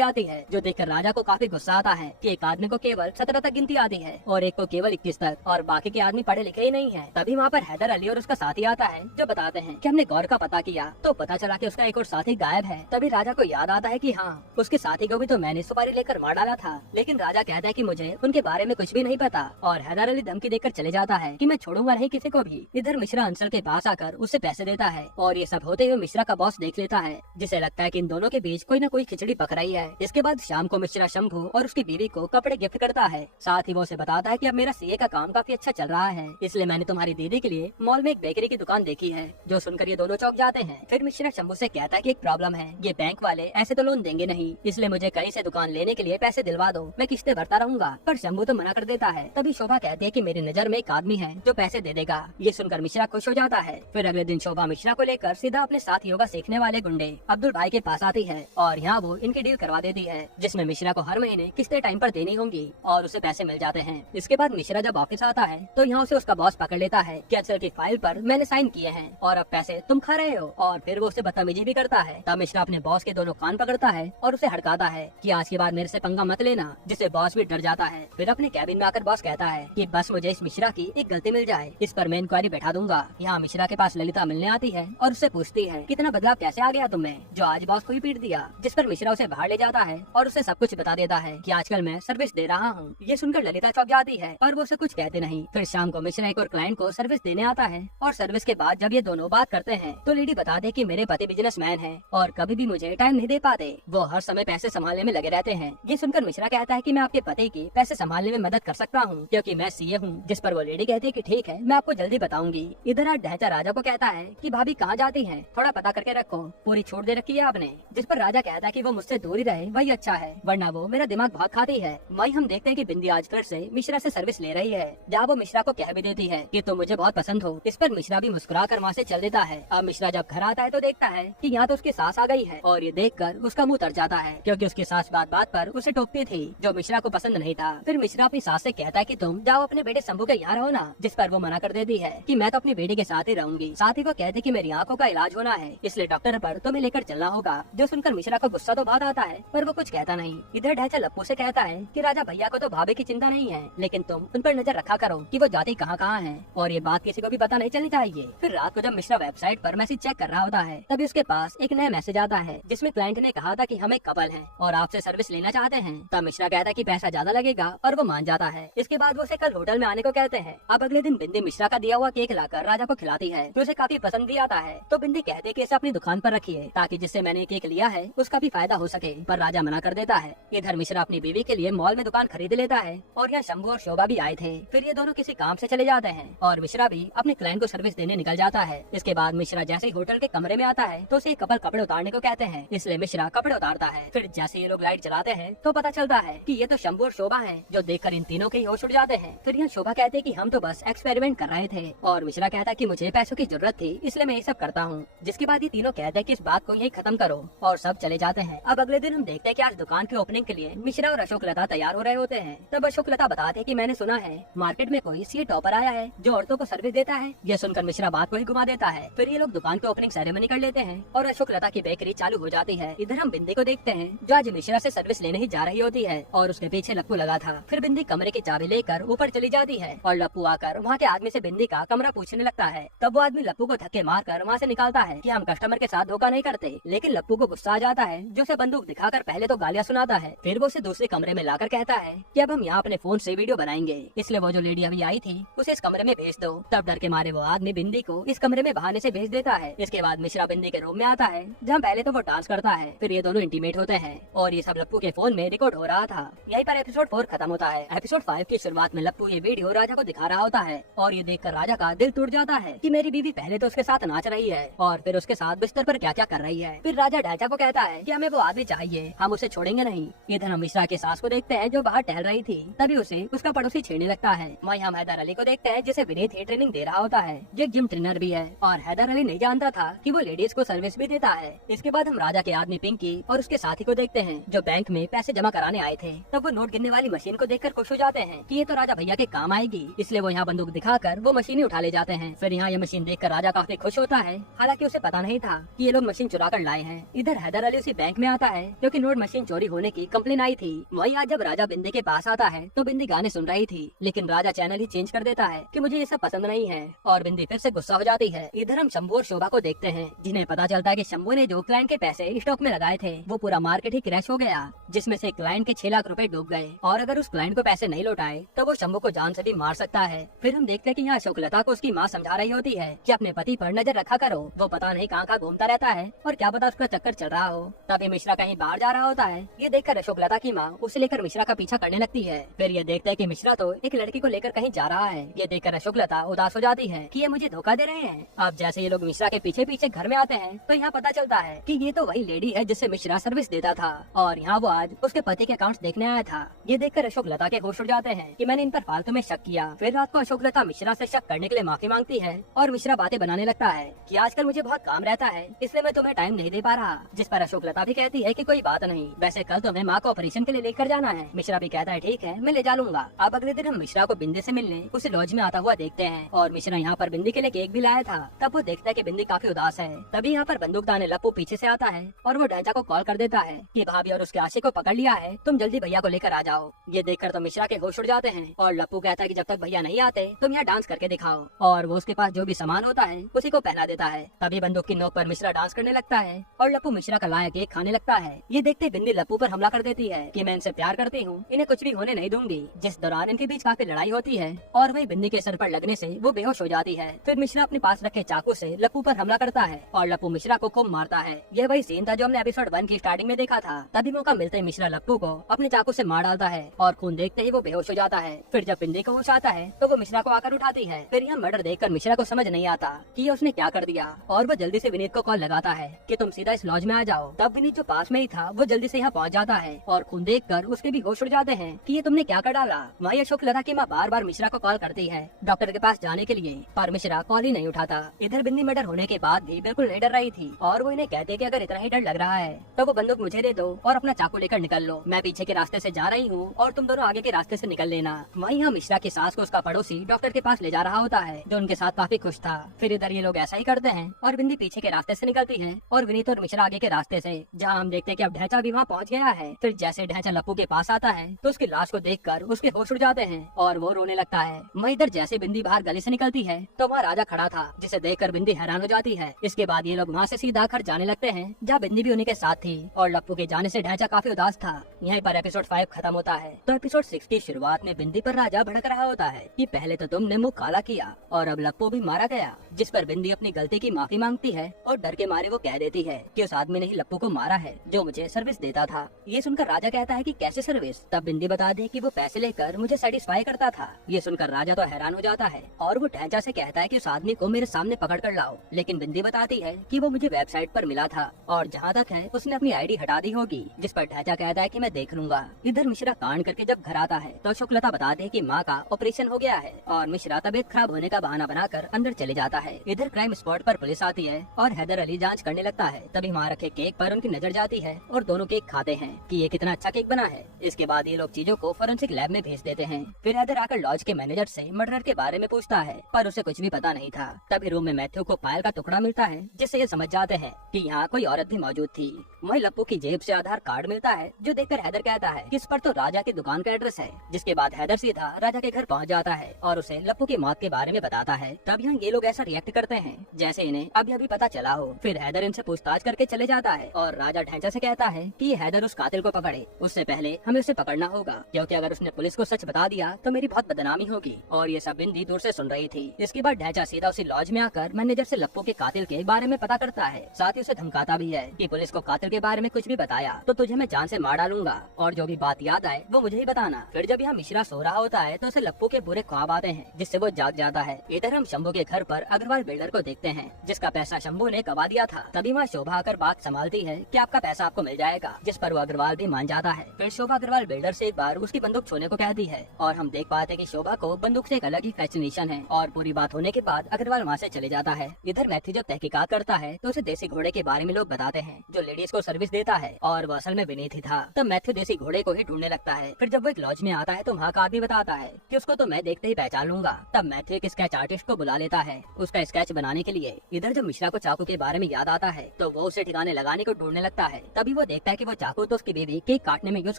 आती है, जो देखकर राजा को काफी गुस्सा आता है कि एक आदमी को केवल 17 तक गिनती आती है और एक को केवल 21 तक, और बाकी के आदमी पढ़े लिखे ही नहीं है। तभी वहाँ पर हैदर अली और उसका साथी आता है, जो बताते हैं कि हमने गौर का पता किया तो पता चला कि उसका एक और साथी गायब है। तभी राजा को याद आता है कि हाँ, उसके साथी को भी तो मैंने सुपारी लेकर मार डाला था। लेकिन राजा कहता है कि मुझे उनके बारे में कुछ भी नहीं पता, और हैदर अली धमकी देकर चले जाता है कि मैं छोड़ूंगा नहीं किसी को भी। इधर मिश्रा अंचल के पास आकर उससे पैसे देता है, और ये सब होते हुए मिश्रा का बॉस देख लेता है, जिसे लगता है कि इन दोनों के बीच कोई न कोई खिचड़ी पक रही है। इसके बाद शाम को मिश्रा शंभू और उसकी बीवी को कपड़े गिफ्ट करता है। साथ ही वो उसे बताता है कि अब मेरा सीए का काम काफी अच्छा चल रहा है, इसलिए मैंने तुम्हारी दीदी के लिए मॉल में एक बेकरी की दुकान देखी है। जो सुनकर ये दोनों चौंक जाते हैं। फिर मिश्रा शंभू से कहता है कि एक प्रॉब्लम है, ये बैंक वाले ऐसे तो लोन देंगे नहीं, इसलिए मुझे कहीं से दुकान लेने के लिए पैसे दिलवा दो, मैं किस्तें भरता रहूंगा। पर शंभू तो मना कर देता है। तभी शोभा कहती है कि मेरी नजर में एक आदमी है जो पैसे दे देगा। ये सुनकर मिश्रा खुश हो जाता है। फिर अगले दिन शोभा मिश्रा को लेकर सीधा अपने साथ योगा सीखने वाले गुंडे अब्दुल भाई के पास आती है, और यहाँ वो इनकी डील करवा देती है, जिसमें मिश्रा को हर महीने किस्तें टाइम पर देनी होंगी और उसे पैसे मिल जाते हैं। इसके बाद मिश्रा जब ऑफिस आता है तो यहाँ उसे उसका बॉस पकड़ लेता है कि अक्षर की फाइल पर मैंने साइन किए हैं और अब पैसे तुम खा रहे हो, और फिर वो उसे बदतमीजी भी करता है। तब मिश्रा अपने बॉस के दोनों कान पकड़ता है और उसे हड़काता है कि आज के बाद मेरे से पंगा मत लेना, जिससे बॉस भी डर जाता है। फिर अपने कैबिन में आकर बॉस कहता है कि बस मुझे इस मिश्रा की एक गलती मिल जाए, इस पर मैं इंक्वायरी बैठा दूंगा। यहाँ मिश्रा के पास ललिता मिलने आती है और उससे पूछती है कितना बदलाव कैसे आ गया तुम्हें, जो आज बॉस को ही पीट दिया। जिस पर मिश्रा उसे बाहर ले जाता है और उसे सब कुछ बता देता है कि आजकल मैं सर्विस दे रहा हूँ। ये सुनकर ललिता चौंक जाती है, पर वो उसे कुछ कहते नहीं। फिर शाम को मिश्रा एक और क्लाइंट को सर्विस देने आता है, और सर्विस के बाद जब ये दोनों बात करते हैं तो लेडी बता दे कि मेरे पति बिजनेसमैन हैं और कभी भी मुझे टाइम नहीं दे पाते, वो हर समय पैसे संभालने में लगे रहते हैं। ये सुनकर मिश्रा कहता है कि मैं आपके पति की पैसे संभालने में मदद कर सकता हूँ, क्योंकि मैं सीए हूँ। जिस पर वो लेडी कहती है कि ठीक है, मैं आपको जल्दी बताऊंगी। इधर आज ढहचा राजा को कहता है कि भाभी कहाँ जाती हैं, थोड़ा पता करके रखो, पूरी छूट दे रखी है आपने। जिस पर राजा कहता है कि वो मुझसे दूर ही रहे वही अच्छा है, वरना वो मेरा दिमाग बहुत खाती है। वही हम देखते हैं कि बिंदी आज फिर से मिश्रा से सर्विस ले रही है, जहाँ वो मिश्रा को कह भी देती है कि तुम मुझे बहुत पसंद हो। इस पर मिश्रा भी मुस्कुरा कर वहाँ से चल देता है। अब मिश्रा जब घर आता है तो देखता है कि यहाँ तो उसकी सास आ गई है, और ये देखकर उसका मुंह तर जाता है, क्योंकि उसकी सास बात बात पर उसे टोकती थी, जो मिश्रा को पसंद नहीं था। फिर मिश्रा अपनी सास से कहता है कि तुम जाओ अपने बेटे शंभू के यहाँ रहो ना, जिस पर वो मना कर देती है कि मैं तो अपनी बेटी के साथ ही रहूंगी। साथ ही वो कहते कि मेरी आंखों का इलाज होना है, इसलिए डॉक्टर पर तुम्हें लेकर चलना होगा। जो सुनकर मिश्रा को गुस्सा तो बहुत आता है, पर वो कुछ कहता नहीं। इधर ढांचा लप्पू से कहता है कि राजा भैया को तो भाभी की चिंता नहीं है, लेकिन तुम उन पर नजर रखा करो कि वो जाती कहाँ कहाँ है, और ये बात किसी को भी पता नहीं चलनी चाहिए। फिर रात को जब मिश्रा वेबसाइट पर मैसेज चेक कर रहा होता है, तभी उसके पास एक नया मैसेज आता है, जिसमें क्लाइंट ने कहा था कि हम एक कपल हैं और आपसे सर्विस लेना चाहते हैं। तब मिश्रा कहता है कि पैसा ज्यादा लगेगा, और वो मान जाता है। इसके बाद वो उसे कल होटल में आने को कहते हैं। अब अगले दिन बिंदी मिश्रा का दिया हुआ केक लाकर राजा को खिलाती है, जो उसे काफी पसंद भी आता है। तो बिंदी कहते हैं कि इसे अपनी दुकान पर रखिए, ताकि जिससे मैंने केक लिया है उसका भी फायदा हो सके, पर राजा मना कर देता है। इधर मिश्रा अपनी बीवी के लिए मॉल में दुकान खरीद लेता है, और यहाँ शंभू और शोभा भी आए थे। फिर ये दोनों किसी काम से चले जाते हैं, और मिश्रा भी अपने क्लाइंट को सर्विस देने निकल जाता है। इसके बाद मिश्रा जैसे ही होटल के कमरे में आता है तो उसे कपल कपड़े उतारने को कहते हैं, इसलिए मिश्रा कपड़े उतारता है। फिर जैसे ये लोग लाइट जलाते हैं तो पता चलता है कि ये तो शंभू और शोभा हैं, जो देखकर इन तीनों के ही होश उड़ जाते हैं। फिर यहाँ शोभा कहते हैं कि हम तो बस एक्सपेरिमेंट कर रहे थे, और मिश्रा कहता है कि मुझे पैसों की जरूरत थी, इसलिए मैं ये सब करता हूँ। जिसके बाद ये तीनों कहते हैं कि इस बात को यही खत्म करो, और सब चले जाते हैं। अब अगले दिन हम देखते हैं कि आज दुकान की ओपनिंग के लिए मिश्रा और अशोक लता तैयार हो रहे होते हैं। तब अशोक लता बताते हैं कि मैंने सुना है मार्केट में कोई सीए टॉपर आया है जो औरतों को सर्विस देता है। यह सुनकर मिश्रा बात को ही घुमा देता है। फिर ये लोग दुकान की ओपनिंग सेरेमनी कर लेते हैं, और अशोक लता की बेकरी चालू हो जाती है। इधर हम बिंदी को देखते हैं, जो आज मिश्रा से सर्विस लेने ही जा रही होती है, और उसके पीछे लप्पू लगा था। फिर बिंदी कमरे की चाबी लेकर ऊपर चली जाती है, और लप्पू आकर वहाँ के आदमी से बिंदी का कमरा पूछने लगता है। तब वो आदमी लप्पू को धक्के मारकर वहाँ से निकालता है कि हम कस्टमर के साथ धोखा नहीं करते। लेकिन लप्पू को गुस्सा आ जाता है, जो उसे बंदूक दिखाकर पहले तो गालियाँ सुनाता है, फिर वो उसे दूसरे कमरे में लाकर कहता है कि अब हम यहाँ अपने फोन से वीडियो बनाएंगे, इसलिए वो जो लेडी अभी आई थी उसे इस कमरे में भेज दो। तब डर के मारे वो आदमी बिंदी को इस कमरे में बहाने से भेज देता है। इसके बाद मिश्रा बिंदी के रूम में आता है, जहाँ पहले तो वो डांस करता है, फिर ये दोनों इंटीमेट होते हैं, और ये सब लप्पू के फोन में रिकॉर्ड हो रहा था। यहीं पर एपिसोड 4 खत्म होता है। एपिसोड 5 की शुरुआत में लप्पू ये वीडियो राजा को दिखा रहा होता है, और ये देखकर राजा का दिल टूट जाता है कि मेरी बीवी पहले तो उसके साथ नाच रही है, और फिर उसके साथ बिस्तर पर क्या क्या कर रही है। फिर राजा ढांचा को कहता है कि हमें वो आदमी चाहिए, हम उसे छोड़ेंगे नहीं। इधर हम मिश्रा के सास को देखते हैं, जो बाहर टहल रही थी। तभी उसे उसका पड़ोसी छेड़ने लगता है। वहीं हम हैदर अली को देखते हैं, जिसे विनीत ही ट्रेनिंग दे रहा होता है, जो जिम ट्रेनर भी है, और हैदर अली नहीं जानता था कि कि वो लेडीज को सर्विस भी देता है। इसके बाद हम राजा के आदमी पिंकी और उसके साथी को देखते हैं जो बैंक में पैसे जमा कराने आए थे। तब वो नोट गिनने वाली मशीन को देखकर खुश हो जाते हैं कि ये तो राजा भैया के काम आएगी, इसलिए वो यहाँ बंदूक दिखाकर वो मशीन उठा ले जाते हैं। फिर यहाँ ये मशीन देखकर राजा काफी खुश होता है, हालांकि उसे पता नहीं था कि ये लोग मशीन चुरा कर लाए हैं। इधर हैदर अली उसी बैंक में आता है क्योंकि नोट मशीन चोरी होने की कंप्लेन आई थी। वही आज जब राजा बिंदी के पास आता है तो बिंदी गाने सुन रही थी, लेकिन राजा चैनल ही चेंज कर देता है कि मुझे ये सब पसंद नहीं है और बिंदी फिर से गुस्सा हो जाती है। इधर हम शंभू और शोभा को देखते हैं, जिन्हें पता चलता है कि शंभू ने जो क्लाइंट के पैसे स्टॉक में लगाए थे वो पूरा मार्केट ही क्रैश हो गया, जिसमें से क्लाइंट के 6 लाख रुपए डूब गए और अगर उस क्लाइंट को पैसे नहीं लौटाए तो वो शंभू को जान से भी मार सकता है। फिर हम देखते हैं कि यहाँ अशोकलता को उसकी माँ समझा रही होती है कि अपने पति पर नजर रखा करो, वो पता नहीं कहाँ घूमता रहता है और क्या पता उसका चक्कर चल रहा हो। तभी मिश्रा कहीं बाहर जा रहा होता है। ये देखकर अशोकलता की माँ उसे लेकर मिश्रा का पीछा करने लगती है। फिर ये देखते हैं कि मिश्रा तो एक लड़की को लेकर कहीं जा रहा है। ये देखकर अशोकलता उदास हो जाती है कि ये मुझे धोखा दे रहे हैं। अब जैसे ये लोग मिश्रा के पीछे पीछे घर में आते हैं तो यहाँ पता चलता है कि ये तो वही लेडी है जिससे मिश्रा सर्विस देता था और यहाँ वो आज उसके पति के अकाउंट्स देखने आया था। ये देखकर अशोकलता के होश उड़ जाते हैं कि मैंने इन पर फालतू में शक किया। फिर रात को अशोकलता मिश्रा से शक करने के लिए माफी मांगती है और मिश्रा बातें बनाने लगता है कि आजकल मुझे बहुत काम रहता है इसलिए मैं तुम्हें टाइम नहीं दे पा रहा, जिस पर अशोकलता भी कहती है कि कोई बात नहीं, वैसे कल तुम्हें माँ को ऑपरेशन के लिए लेकर जाना है। मिश्रा भी कहता है ठीक है मैं ले जा लूंगा। अब अगले दिन हम मिश्रा को बिंदी से मिलने उसे लॉज में आता हुआ देखते हैं और मिश्रा यहाँ पर बिंदी के लिए केक भी लाया था। तब वो देखता है कि बिंदी काफी उदास है। तभी यहाँ पर बंदूकदार लप्पू पीछे से आता है और वो ढांचा को कॉल कर देता है कि भाभी और उसके आशिक को पकड़ लिया है, तुम जल्दी भैया को लेकर आ जाओ। ये देखकर तो मिश्रा के होश उड़ जाते हैं और लप्पू कहता है कि जब तक भैया नहीं आते तुम यहाँ डांस करके दिखाओ और वो उसके पास जो भी सामान होता है उसी को पहना देता है। तभी बंदूक की नोक पर मिश्रा डांस करने लगता है और लप्पू मिश्रा का लाया केक खाने लगता है। ये देखते बिंदी लप्पू पर हमला कर देती है कि मैं इनसे प्यार करती हूँ, इन्हें कुछ भी होने नहीं दूंगी। जिस दौरान इनके बीच काफी लड़ाई होती है और वही बिंदी के सर पर लगने से वो बेहोश हो जाती है। फिर मिश्रा अपने पास रखे चाकू से लप्पू पर हमला करता है और लप्पू मिश्रा को खूब मारता है। यह वही सीन था जो हमने एपिसोड 1 की स्टार्टिंग में देखा था। तभी मौका मिलते ही मिश्रा लप्पू को अपने चाकू से मार डालता है और खून देखते ही वो बेहोश हो जाता है। फिर जब बिंदी को होश आता है तो वो मिश्रा को आकर उठाती है। फिर यह मर्डर देखकर मिश्रा को समझ नहीं आता कि ये उसने क्या कर दिया और वो जल्दी से विनीत को कॉल लगाता है कि तुम सीधा इस लॉज में आ जाओ। तब विनीत जो पास में ही था वो जल्दी से यहाँ पहुँच जाता है और खून देखकर उसके भी होश उड़ जाते हैं कि ये तुमने क्या कर डाला। वहीं अशोकलता की माँ बार बार मिश्रा को कॉल करती है डॉक्टर के पास जाने के लिए, पर मिश्रा कॉल ही नहीं उठाता। इधर बिंदी मर्डर होने के बाद भी बिल्कुल नहीं डर रही थी और वो इन्हें कहते कि अगर इतना ही डर लग रहा है तो वो बंदूक मुझे दे दो और अपना चाकू लेकर निकल लो, मैं पीछे के रास्ते से जा रही हूँ और तुम दोनों आगे के रास्ते से निकल लेना। वहीं यहाँ मिश्रा की सास को उसका पड़ोसी डॉक्टर के पास ले जा रहा होता है जो उनके साथ काफी खुश था। फिर इधर ये लोग ऐसा ही करते हैं और बिंदी पीछे के रास्ते से निकलती है और विनीत और मिश्रा आगे के रास्ते से, जहाँ हम देखते हैं कि अब ढैंचा भी वहाँ पहुँच गया है। फिर जैसे ढैंचा लप्पू के पास आता है तो उसकी लाश को देखकर उसके होश उड़ जाते हैं और वो रोने लगता है। वहीं इधर जैसे बिंदी बाहर गली से निकलती है तो वहाँ राजा खड़ा था, जिसे देखकर बिंदी हैरान हो जाती है। इसके बाद ये लोग वहाँ से सीधा घर जाने लगते हैं जहाँ बिंदी भी उन्हीं के साथ थी और लप्पू के जाने से ढैंचा काफी उदास था। यहीं पर एपिसोड 5 खत्म होता है। तो एपिसोड 6 की शुरुआत में बिंदी पर राजा भड़क रहा होता है कि पहले तो तुमने मुंह काला किया और अब लप्पू भी मारा गया, जिस पर बिंदी अपनी गलती की माफी मांगती है और डर के मारे वो कह देती है कि उस आदमी ने ही लप्पू को मारा है जो मुझे सर्विस देता था। ये सुनकर राजा कहता है कि कैसे सर्विस? तब बिंदी बता दे कि वो पैसे लेकर मुझे सेटिस्फाई करता था। ये सुनकर राजा तो हैरान हो जाता है और वो ढैंचा से कहता है कि उस आदमी को मेरे सामने पकड़ कर लाओ, लेकिन बिंदी बताती है कि वो मुझे वेबसाइट पर मिला था और जहाँ तक है उसने अपनी आईडी हटा दी होगी, जिस पर ढैंचा कहता है कि मैं देख लूंगा। इधर मिश्रा कांड करके जब घर आता है तो अशोकलता बताते हैं कि माँ का ऑपरेशन हो गया है और मिश्रा तबीयत खराब होने का बहाना बनाकर अंदर चले जाता है। इधर क्राइम स्पॉट पर पुलिस आती है और हैदर अली जांच करने लगता है। तभी वहाँ रखे केक पर उनकी नजर जाती है और दोनों केक खाते हैं कि ये कितना अच्छा केक बना है। इसके बाद ये लोग चीजों को फोरेंसिक लैब में भेज देते हैं। फिर हैदर आकर लॉज के मैनेजर से मर्डर के बारे में पूछता है, पर उसे कुछ भी पता नहीं था। तभी रूम में मैथ्यू को पायल का टुकड़ा मिलता है, जिससे ये समझ जाते हैं कि यहाँ कोई औरत भी मौजूद थी। वहीं लप्पू की जेब से आधार कार्ड मिलता है, जो देखकर हैदर कहता है कि इस पर तो राजा की दुकान का एड्रेस है। जिसके बाद हैदर सीधा राजा के घर पहुँच जाता है और उसे लप्पू की मौत के बारे में बताता है। तब यहाँ ये लोग ऐसा रिएक्ट करते हैं जैसे इन्हें अभी अभी पता चला हो। फिर हैदर इनसे पूछताछ करके चले जाता है और राजा ढैंचा से कहता है कि ये हैदर उस कातिल को पकड़े, उससे पहले हमें उसे पकड़ना होगा, क्योंकि अगर उसने पुलिस को सच बता दिया तो मेरी बहुत बदनामी होगी। और ये सब बिंदी दूर से सुन रही थी। इसके बाद ढैंचा सीधा उसी लॉज में आकर मैनेजर से लप्पू के कातिल के बारे में पता करता है। साथ ही उसे धमकाता भी है कि पुलिस को कातिल के बारे में कुछ भी बताया तो तुझे मैं जान से मार डालूंगा और जो भी बात याद आए वो मुझे ही बताना। फिर जब यहाँ मिश्रा सो रहा होता है तो उसे लप्पू के बुरे ख्वाब आते हैं, जिससे वो जाग जाता है। इधर हम शंभू के घर पर अग्रवाल बिल्डर को देखते हैं, जिसका पैसा शंभू ने कमा दिया था। तभी वहाँ शोभा आकर बात संभालती है कि आपका पैसा आपको मिल जाएगा, जिस पर वो अग्रवाल भी मान जाता है। फिर शोभा अग्रवाल बिल्डर से एक बार उसकी बंदूक छूने को कहती है और हम देख पाते हैं कि शोभा को बंदूक से एक अलग ही फैसिनेशन है और पूरी बात होने के बाद अग्रवाल वहाँ से चले जाता है। इधर मैथ्यू जो तहकीकात करता है तो उसे देसी घोड़े के बारे में लोग बताते हैं जो लेडीज को सर्विस देता है, और वो असल में विनीत ही था। तब मैथ्यू देसी घोड़े को ही ढूंढने लगता है। फिर जब वो एक लॉज में आता है तो वहाँ का आदमी बताता है कि उसको तो मैं देखते ही पहचान लूंगा। तब मैथ्यू एक स्केच आर्टिस्ट को बुला लेता है उसका स्केच बनाने के लिए। इधर जब मिश्रा को चाकू के बारे में याद आता है तो वो उसे ठिकाने लगाने को ढूंढने लगता है। तभी वो देखता है कि वो चाकू तो उसकी बीवी केक काटने में यूज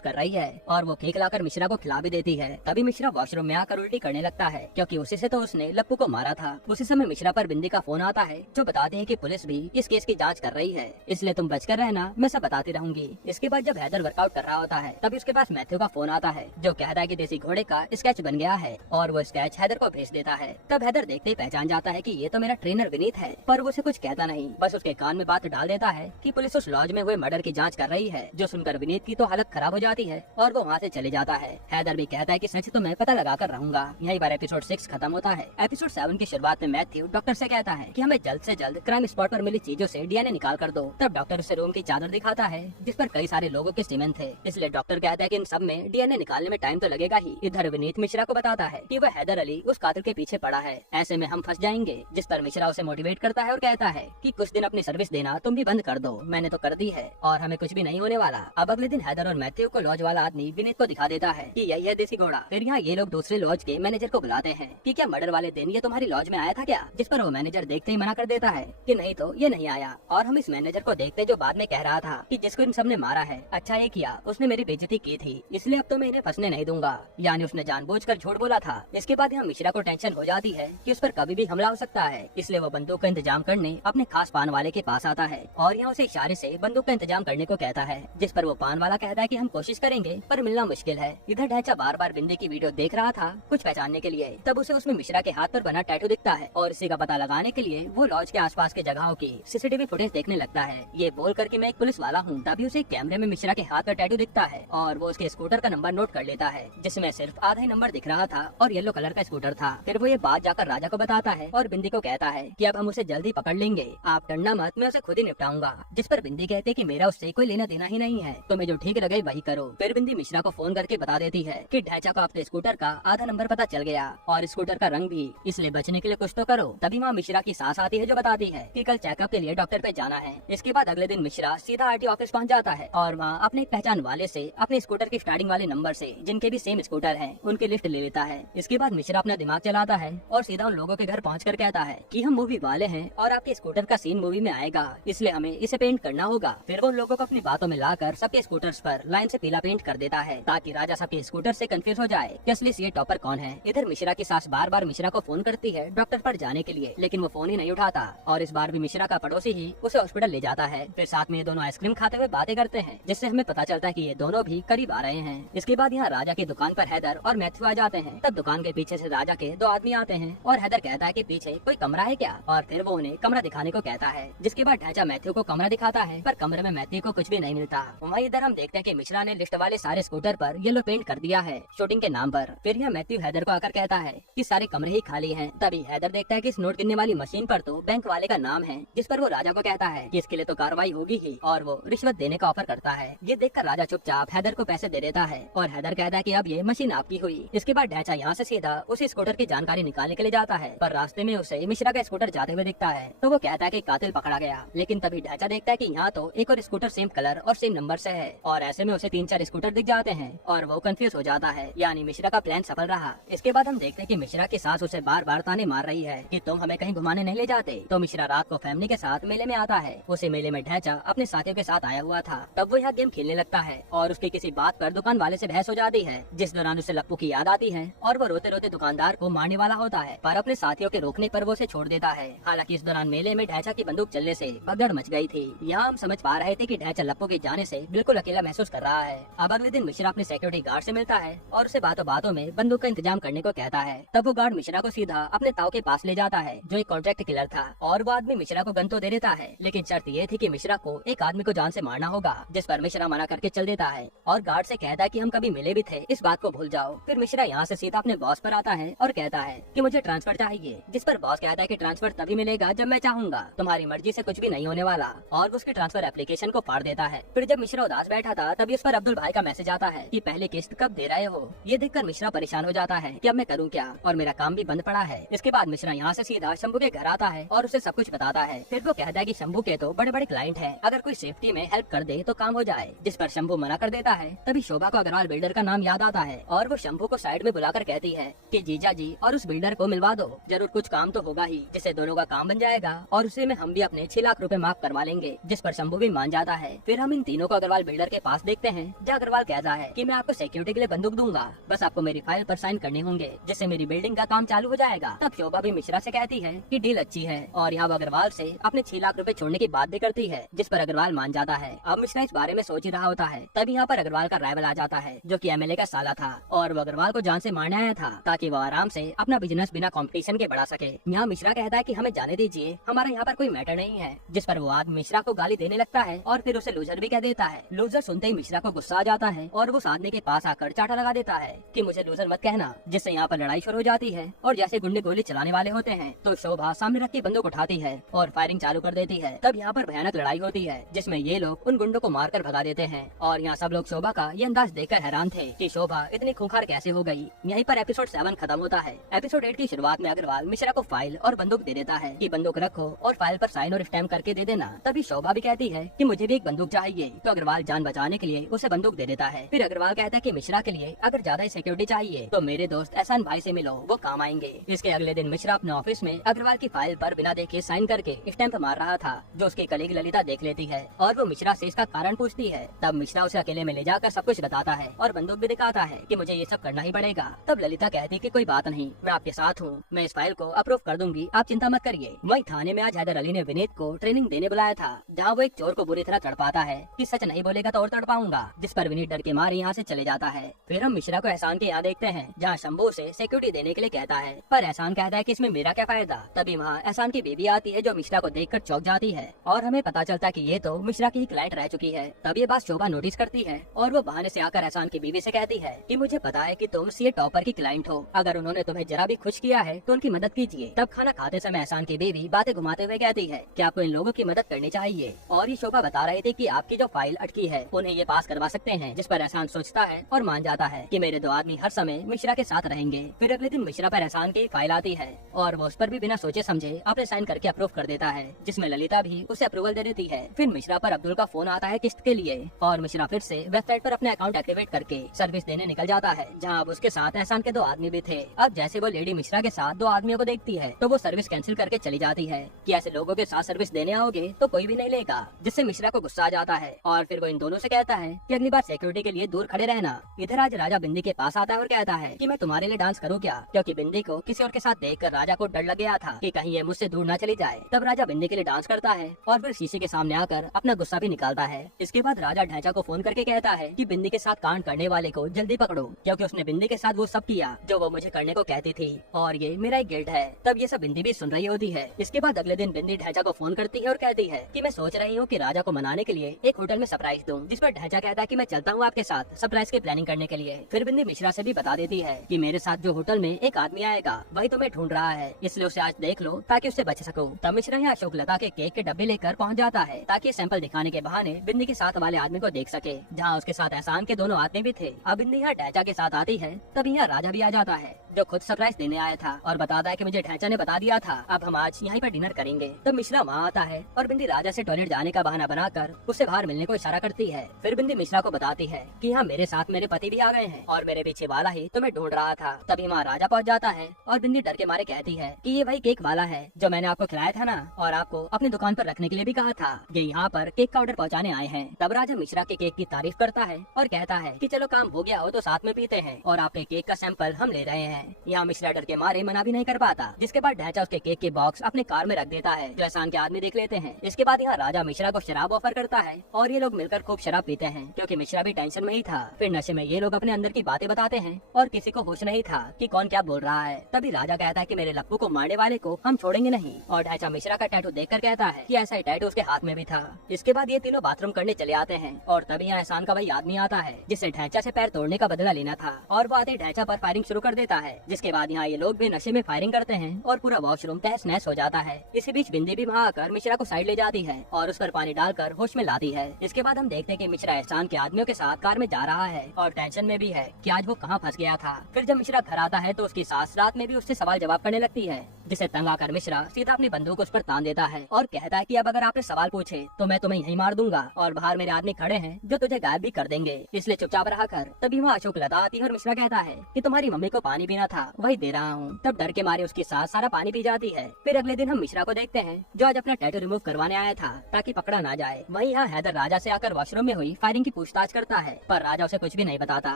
कर रही है और वो केक लाकर मिश्रा को खिला भी देती है। तभी मिश्रा वॉशरूम में आकर उल्टी करने लगता है क्योंकि उसी से तो उसने लप्पू को मारा था। उसी समय मिश्रा पर बिंदी का फोन आता है जो बताते हैं कि पुलिस भी इस केस की जांच कर रही है, इसलिए तुम बचकर रहना, मैं सब बताती रहूंगी। इसके बाद जब हैदर वर्कआउट कर रहा होता है तभी उसके पास मैथ्यू का फोन आता है जो कहता है कि देसी घोड़े का स्केच बन गया है और वो स्केच हैदर को भेज देता है। तब हैदर देखते ही पहचान जाता है कि ये तो मेरा ट्रेनर विनीत है, पर वो उसे कुछ कहता नहीं, बस उसके कान में बात डाल देता है कि पुलिस उस लॉज में हुए मर्डर की जांच कर रही है। जो सुनकर विनीत की तो हालत खराब हो जाती है और वो वहाँ से चले जाता है। हैदर भी कहता है कि सच तो मैं पता लगा कर रहूंगा। यही बार एपिसोड 6 खत्म होता है। एपिसोड 7 की शुरुआत में मैथ्यू डॉक्टर से कहता है कि हमें जल्द से जल्द क्राइम स्पॉट पर मिली चीजों से डीएनए निकाल कर दो। तब डॉक्टर उसे रूम की चादर दिखाता है जिस पर कई सारे लोगों के सीमेंट थे, इसलिए डॉक्टर कहता है कि इन सब में डीएनए निकालने में टाइम तो लगेगा ही। इधर विनीत मिश्रा को बताता है कि वह हैदर अली उस कातिल के पीछे पड़ा है, ऐसे में हम फंस जाएंगे। जिस पर मिश्रा उसे मोटिवेट करता है और कहता है कि कुछ दिन अपनी सर्विस देना तुम भी बंद कर दो, मैंने तो कर दी है और हमें कुछ भी नहीं होने वाला। अब अगले दिन हैदर और मैथ्यू को लॉज वाला आदमी विनीत को दिखा देता है कि यही है देसी घोड़ा। फिर यहाँ ये लोग दूसरे लॉज के मैनेजर को बुलाते हैं कि क्या मर्डर वाले दिन ये तुम्हारी लॉज में आया था क्या, जिस पर वो मैनेजर देखते ही मना कर देता है कि नहीं तो ये नहीं आया। और हम इस मैनेजर को देखते जो बाद में कह रहा था कि जिसको इन सब ने मारा है, अच्छा ये किया उसने मेरी बेइज्जती की थी, इसलिए अब तो मैं इन्हें फंसने नहीं दूंगा, यानी उसने जानबूझकर झूठ बोला था। इसके बाद यहाँ मिश्रा को टेंशन हो जाती है कि उस पर कभी भी हमला हो सकता है, इसलिए वो बंदूक का इंतजाम करने अपने खास पान वाले के पास आता है और यहाँ उसे इशारे से बंदूक का इंतजाम करने को कहता है, जिस पर वो पान वाला कहता है कि हम कोशिश करेंगे पर मिलना मुश्किल है। इधर ढांचा बार बार बिंदी की वीडियो देख रहा था कुछ पहचानने के लिए, तब उसे उसमें मिश्रा के हाथ पर बना टैटू दिखता है और इसी का पता लगाने के लिए वो लॉज के आसपास के जगहों की सीसीटीवी फुटेज देखने लगता है। ये बोल करके मैं एक पुलिस वाला हूँ। तभी उसे कैमरे में मिश्रा के हाथ का टैटू दिखता है और वो उसके स्कूटर का नंबर नोट कर लेता है जिसमें सिर्फ आधा ही नंबर दिख रहा था और येलो कलर का स्कूटर था। फिर वो ये बात जाकर राजा को बताता है और बिंदी को कहता है कि अब हम उसे जल्दी पकड़ लेंगे, आप डरना मत, मैं उसे खुद ही निपटाऊंगा। जिस पर बिंदी कहते हैं कि मेरा उससे कोई लेना देना ही नहीं है, तुम्हें जो ठीक लगे वही करो। फिर बिंदी मिश्रा को फोन करके बता देती है कि ढांचा को अपने स्कूटर का आधा नंबर पता चल गया और स्कूटर का रंग भी, इसलिए बचने के लिए कुछ तो करो। तभी वहाँ मिश्रा की सास आती है जो बताती है कि कल चेकअप के लिए डॉक्टर पे जाना है। इसके बाद अगले दिन मिश्रा सीधा आरटी ऑफिस पहुँच जाता है और वहाँ अपने पहचान वाले से अपने स्कूटर के स्टार्टिंग वाले नंबर से जिनके भी सेम स्कूटर है उनकी लिस्ट ले लेता है। इसके बाद मिश्रा अपना दिमाग चलाता है और सीधा उन लोगों के घर पहुँच कर कहता है कि हम मूवी वाले हैं और आपके स्कूटर का सीन मूवी में आएगा, इसलिए हमें इसे पेंट करना होगा। फिर वो उन लोगों को अपनी बातों में लाकर सबके स्कूटर्स पर लाइन से पीला पेंट कर देता है ताकि राजा सबके स्कूटर से कंफ्यूज हो जाए कि असली ये टॉपर कौन है। इधर मिश्रा की सास बार बार मिश्रा को फोन करती है डॉक्टर पर जाने के लिए, लेकिन वो फोन ही नहीं उठाता और इस बार भी मिश्रा का पड़ोसी ही उसे हॉस्पिटल ले जाता है। फिर साथ में ये दोनों आइसक्रीम खाते हुए बातें करते हैं जिससे हमें पता चलता है कि ये दोनों भी करीब आ रहे हैं। इसके बाद यहाँ राजा की दुकान पर हैदर और मैथ्यू आ जाते हैं। तब दुकान के पीछे से राजा के दो आदमी आते हैं और हैदर कहता है कि पीछे कोई कमरा है क्या, और फिर वो उन्हें कमरा दिखाने को कहता है। जिसके बाद ढांचा मैथ्यू को कमरा दिखाता है पर कमरे में मैथ्यू को कुछ भी नहीं मिलता। वहीं इधर हम देखते हैं कि मिश्रा ने लिस्ट वाले सारे स्कूटर पर येलो पेंट कर दिया है शूटिंग के नाम पर। फिर यह मैथ्यू हैदर को आकर कहता है कि सारे कमरे ही खाली हैं। तभी हैदर देखता है कि इस नोट गिनने वाली मशीन पर तो बैंक वाले का नाम है, जिस पर वो राजा को कहता है कि इसके लिए तो कार्रवाई होगी ही और वो रिश्वत देने का ऑफर करता है। ये देखकर राजा चुपचाप हैदर को पैसे दे देता है और हैदर कहता है कि अब ये मशीन आपकी हुई। इसके बाद ढांचा यहाँ से सीधा उसी स्कूटर की जानकारी निकालने के लिए जाता है पर रास्ते में उसे मिश्रा का स्कूटर जाते हुए दिखता है तो वो कहता है कि कातिल पकड़ा गया। लेकिन तभी ढांचा देखता है कि यहाँ तो एक और स्कूटर सेम कलर और सेम नंबर से है और ऐसे में उसे 3-4 स्कूटर दिख जाते हैं और वो कंफ्यूज हो जाता है, यानी मिश्रा का प्लान सफल रहा। इसके बाद हम देखते हैं कि मिश्रा की सास उसे बार बार ताने मार रही है कि तुम हमें कहीं घुमाने नहीं ले जाते। तो मिश्रा रात को फैमिली के साथ मेले में आता है। उसे मेले में ढांचा अपने साथियों के साथ आया हुआ था। तब वो यहाँ गेम खेलने लगता है और उसकी किसी बात पर दुकान वाले से बहस हो जाती है, जिस दौरान उसे लप्पू की याद आती है और वो रोते रोते दुकानदार को मारने वाला होता है पर अपने साथियों के रोकने पर वो उसे छोड़ देता है। हालांकि इस दौरान मेले में ढांचा की बंदूक चलने से भगदड़ मच गई थी। यहाँ हम समझ पा रहे थे कि ढांचा लप्पू के जाने से बिल्कुल अकेला महसूस कर रहा है। अब अगले दिन मिश्रा अपने सिक्योरिटी गार्ड से मिलता है और उसे बातों बातों में बंदूक का इंतजाम करने को कहता है। तब वो गार्ड मिश्रा को सीधा अपने ताऊ के पास ले जाता है जो एक कॉन्ट्रैक्ट किलर था और वो आदमी मिश्रा को गन तो दे देता है, लेकिन शर्त ये थी कि मिश्रा को एक आदमी को जान से मारना होगा, जिस पर मिश्रा मना करके चल देता है और गार्ड से कहता है कि हम कभी मिले भी थे, इस बात को भूल जाओ। फिर मिश्रा यहाँ से सीधा अपने बॉस पर आता है और कहता है कि मुझे ट्रांसफर चाहिए, जिस पर बॉस कहता है कि ट्रांसफर तभी मिलेगा जब मैं चाहूंगा, तुम्हारी मर्जी से कुछ भी नहीं होने वाला, और वो उसकी ट्रांसफर एप्लीकेशन को फाड़ देता है। फिर जब मिश्रा उदास बैठा था तभी उस पर अब्दुल भाई का मैसेज आता है कि पहले किस्त कब दे रहे हो। ये देखकर मिश्रा परेशान हो जाता है कि अब मैं करूँ क्या और मेरा काम भी बंद पड़ा है। इसके बाद मिश्रा यहाँ से सीधा शंभू के घर आता है और उसे सब सब कुछ बताता है। फिर वो कहता है कि शंभू के तो बड़े बड़े क्लाइंट हैं, अगर कोई सेफ्टी में हेल्प कर दे तो काम हो जाए, जिस पर शंभू मना कर देता है। तभी शोभा को अग्रवाल बिल्डर का नाम याद आता है और वो शंभू को साइड में बुलाकर कहती है कि जीजा जी और उस बिल्डर को मिलवा दो, जरूर कुछ काम तो होगा ही, जिससे दोनों का काम बन जाएगा और उसी में हम भी अपने 6 लाख रुपए माफ करवा लेंगे, जिस पर शंभू भी मान जाता है। फिर हम इन तीनों को अग्रवाल बिल्डर के पास देखते हैं, जहाँ अग्रवाल कहता है कि मैं आपको सिक्योरिटी के लिए बंदूक दूंगा, बस आपको मेरी फाइल पर साइन करने होंगे, जिससे मेरी बिल्डिंग का काम चालू हो जाएगा। तब शोभा भी मिश्रा से कहती है कि डील अच्छी है और यहाँ अग्रवाल से अपने 6 लाख रुपए छोड़ने की बात भी करती है, जिस पर अग्रवाल मान जाता है। अब मिश्रा इस बारे में सोच ही रहा होता है, तभी यहाँ पर अग्रवाल का राइवल आ जाता है, जो कि एमएलए का साला था और वो अग्रवाल को जान से मारने आया था, ताकि वो आराम से अपना बिजनेस बिना कंपटीशन के बढ़ा सके। यहाँ मिश्रा कहता है कि हमें जाने दीजिए, हमारा यहाँ पर कोई मैटर नहीं है, जिस पर वो आदमी मिश्रा को गाली देने लगता है और फिर उसे लूजर भी कह देता है। लूजर सुनते ही मिश्रा को गुस्सा आ जाता है और वो उस आदमी के पास आकर चाटा लगा देता है कि मुझे लूजर मत कहना, जिससे यहाँ पर लड़ाई शुरू हो जाती है। और जैसे गुंडे गोली चलाने वाले होते हैं तो शोभा सामने रखी बंदूक उठाती है और फायरिंग चालू कर देती है। तब यहाँ पर भयानक लड़ाई होती है, जिसमें ये लोग उन गुंडों को मारकर भगा देते हैं और यहाँ सब लोग शोभा का ये अंदाज देखकर हैरान थे कि शोभा इतनी खूंखार कैसे हो गई। यहीं पर एपिसोड 7 खत्म होता है। एपिसोड 8 की शुरुआत में अग्रवाल मिश्रा को फाइल और बंदूक दे देता है कि बंदूक रखो और फाइल पर साइन और स्टैम्प करके दे देना। तभी शोभा भी कहती है कि मुझे भी एक बंदूक चाहिए, तो अग्रवाल जान बचाने के लिए उसे बंदूक दे देता है। फिर अग्रवाल कहता है कि मिश्रा के लिए अगर ज्यादा सिक्योरिटी चाहिए तो मेरे दोस्त एहसान भाई से मिलो, वो काम आएंगे। इसके अगले दिन मिश्रा अपने ऑफिस में अग्रवाल की फाइल पर बिना देखे साइन करके स्टैम्प मार रहा था, जो उसकी कलीग ललिता देख लेती है और वो मिश्रा से इसका कारण पूछती है। तब मिश्रा उसे अकेले में ले जाकर सब कुछ बताता है और बंदूक भी दिखाता है कि मुझे ये सब करना ही पड़ेगा। तब ललिता कहती कि कोई बात नहीं, मैं आपके साथ हूँ, मैं इस फाइल को अप्रूव कर दूंगी, आप चिंता मत करिए। वहीं थाने में आज हैदर अली ने विनीत को ट्रेनिंग देने बुलाया था, जहाँ वो एक चोर को बुरी तरह तड़पाता है कि सच नहीं बोलेगा तो और तड़पाऊंगा, जिस पर विनीत डर के मारे यहाँ से चले जाता है। फिर हम मिश्रा को एहसान के यहाँ देखते हैं, जहाँ शंभू से सिक्योरिटी देने के लिए कहता है, पर एहसान कहता है कि इसमें मेरा क्या फायदा। तभी वहाँ एहसान की बीवी आती है, जो मिश्रा को देखकर चौंक जाती है और हमें पता चलता है कि ये तो मिश्रा की क्लाइंट रह चुकी है। तब ये बात शोभा नोटिस करती है और वो बहाने से आकर एहसान की बीवी से कहती है कि मुझे पता है कि तुम सीए टॉपर की क्लाइंट हो, अगर उन्होंने तुम्हें जरा भी खुश किया है तो उनकी मदद कीजिए। तब खाना खाते समय एहसान की बीवी बातें घुमाते हुए कहती है कि आपको इन लोगों की मदद करनी चाहिए और ये शोभा बता रहे थे कि आपकी जो फाइल अटकी है उन्हें ये पास करवा सकते हैं, जिस पर एहसान सोचता है और मान जाता है कि मेरे 2 आदमी हर समय मिश्रा के साथ रहेंगे। फिर अगले दिन मिश्रा पर एहसान की फाइल आती है और वो उस पर भी बिना सोचे समझे अपने साइन करके अप्रूव कर देता है, जिसमें ललिता भी उसे अप्रूवल दे देती है। फिर मिश्रा पर अब्दुल का फोन आता है किस्त के लिए और मिश्रा फिर से वेबसाइट पर अपने अकाउंट एक्टिवेट करके सर्विस देने निकल जाता है, जहाँ अब उसके साथ एहसान के 2 आदमी भी थे। अब जैसे वो लेडी मिश्रा के साथ 2 आदमियों को देखती है तो वो सर्विस कैंसिल करके चली जाती है कि ऐसे लोगों के साथ सर्विस देने आओगे तो कोई भी नहीं लेगा, जिससे मिश्रा को गुस्सा आ जाता है और फिर वो इन दोनों से कहता है कि अगली बार सिक्योरिटी के लिए दूर खड़े रहना। इधर आज राजा बिंदी के पास आता है और कहता है कि मैं तुम्हारे लिए डांस करूँ क्या, क्योंकि बिंदी को किसी और के साथ देखकर राजा को डर लग गया था कि कहीं ये मुझसे दूर न चली जाए। तब राजा बिंदी के लिए डांस करता है और फिर शीशे के सामने आकर अपना गुस्सा भी निकालता है। इसके बाद राजा ढांचा को फोन करके कहता है कि बिंदी के साथ कांड करने वाले को जल्दी पकड़ो, क्योंकि उसने बिंदी के साथ वो सब किया जो वो मुझे करने को कहती थी और ये मेरा एक गिल्ट है। तब ये सब बिंदी भी सुन रही होती है। इसके बाद अगले दिन बिंदी ढांचा को फोन करती है और कहती है कि मैं सोच रही हूँ कि राजा को मनाने के लिए एक होटल में सरप्राइज दूं, जिस पर ढांचा कहता है कि मैं चलता हूँ आपके साथ सरप्राइज की प्लानिंग करने के लिए। फिर बिंदी मिश्रा से भी बता देती है कि मेरे साथ जो होटल में एक आदमी आएगा वही तुम्हें ढूंढ रहा है, इसलिए उसे आज देख लो ताकि उससे बच सकूं। तब मिश्रा यहाँ अशोक लता के केक के डब्बे लेकर पहुँच जाता है ताकि सैंपल दिखाने के बहाने बिंदी के साथ वाले आदमी को देख सके, जहाँ उसके साथ एहसान के 2 आदमी भी थे। अब बिंदी यहाँ ढांचा के साथ आती है, तभी यहाँ राजा भी आ जाता है, जो खुद सरप्राइज देने आया था और बताता है कि मुझे ढांचा ने बता दिया था, अब हम आज यहीं पर डिनर करेंगे। तब मिश्रा वहाँ आता है और बिंदी राजा से टॉयलेट जाने का बहाना बनाकर उससे बाहर मिलने को इशारा करती है। फिर बिंदी मिश्रा को बताती है कि यहाँ मेरे साथ मेरे पति भी आ गए हैं और मेरे पीछे वाला ही तुम्हें ढूंढ रहा था। तभी वहाँ राजा पहुँच जाता है और बिंदी डर के मारे कहती है कि ये वही केक वाला है जो मैंने आपको खिलाया था ना, और आपको अपनी दुकान पर रखने के लिए भी कहा था, ये यहाँ पर केक का ऑर्डर पहुँचाने आए हैं। तब राजा मिश्रा के केक की तारीफ करता है और कहता है कि चलो काम हो गया हो तो साथ में पीते हैं और आपके केक का सैंपल हम ले रहे हैं। यहाँ मिश्रा डर के मारे मना भी नहीं कर पाता, जिसके बाद ढांचा उसके केक के बॉक्स अपने कार में रख देता है, जो एहसान के आदमी देख लेते हैं। इसके बाद यहाँ राजा मिश्रा को शराब ऑफर करता है और ये लोग मिलकर खूब शराब पीते हैं, क्योंकि मिश्रा भी टेंशन में ही था। फिर नशे में ये लोग अपने अंदर की बातें बताते हैं और किसी को होश नहीं था कि कौन क्या बोल रहा है। तभी राजा कहता है कि मेरे लप्पू को मारने वाले को हम छोड़ेंगे नहीं, और ढांचा मिश्रा का टैटू देखकर कहता है कि ऐसा ही टैटू उसके हाथ में भी था। इसके बाद ये तीनों बाथरूम करने चले आते हैं और तभी यहाँ एहसान का वही आदमी आता है जिससे ढांचा से पैर तोड़ने का बदला लेना था, और वो आते ढांचा पर फायरिंग शुरू कर देता है। है। जिसके बाद यहाँ ये लोग भी नशे में फायरिंग करते हैं और पूरा वॉशरूम तहस नहस हो जाता है। इसी बीच बिंदी भी वहाँ आकर मिश्रा को साइड ले जाती है और उस पर पानी डालकर होश में लाती है। इसके बाद हम देखते हैं कि मिश्रा एहसान के आदमियों के साथ कार में जा रहा है और टेंशन में भी है कि आज वो कहाँ फंस गया था। फिर जब मिश्रा घर आता है तो उसकी सास रात में भी उससे सवाल जवाब करने लगती है, जिसे तंग आकर मिश्रा सीधा अपनी बंदूक उस पर तान देता है और कहता है कि अब अगर आपने सवाल पूछे तो मैं तुम्हें यहीं मार दूंगा और बाहर मेरे आदमी खड़े हैं जो तुझे गायब भी कर देंगे, इसलिए चुपचाप रहा कर। तभी वहाँ अशोक लता आती है और मिश्रा कहता है कि तुम्हारी मम्मी को पानी पीना था, वही दे रहा हूँ। तब डर के मारे उसकी सास सारा पानी पी जाती है। फिर अगले दिन हम मिश्रा को देखते हैं जो आज अपना टैटू रिमूव करवाने आया था ताकि पकड़ा ना जाए। वहीं यहाँ हैदर राजा से आकर वॉशरूम में हुई फायरिंग की पूछताछ करता है, पर राजा उसे कुछ भी नहीं बताता।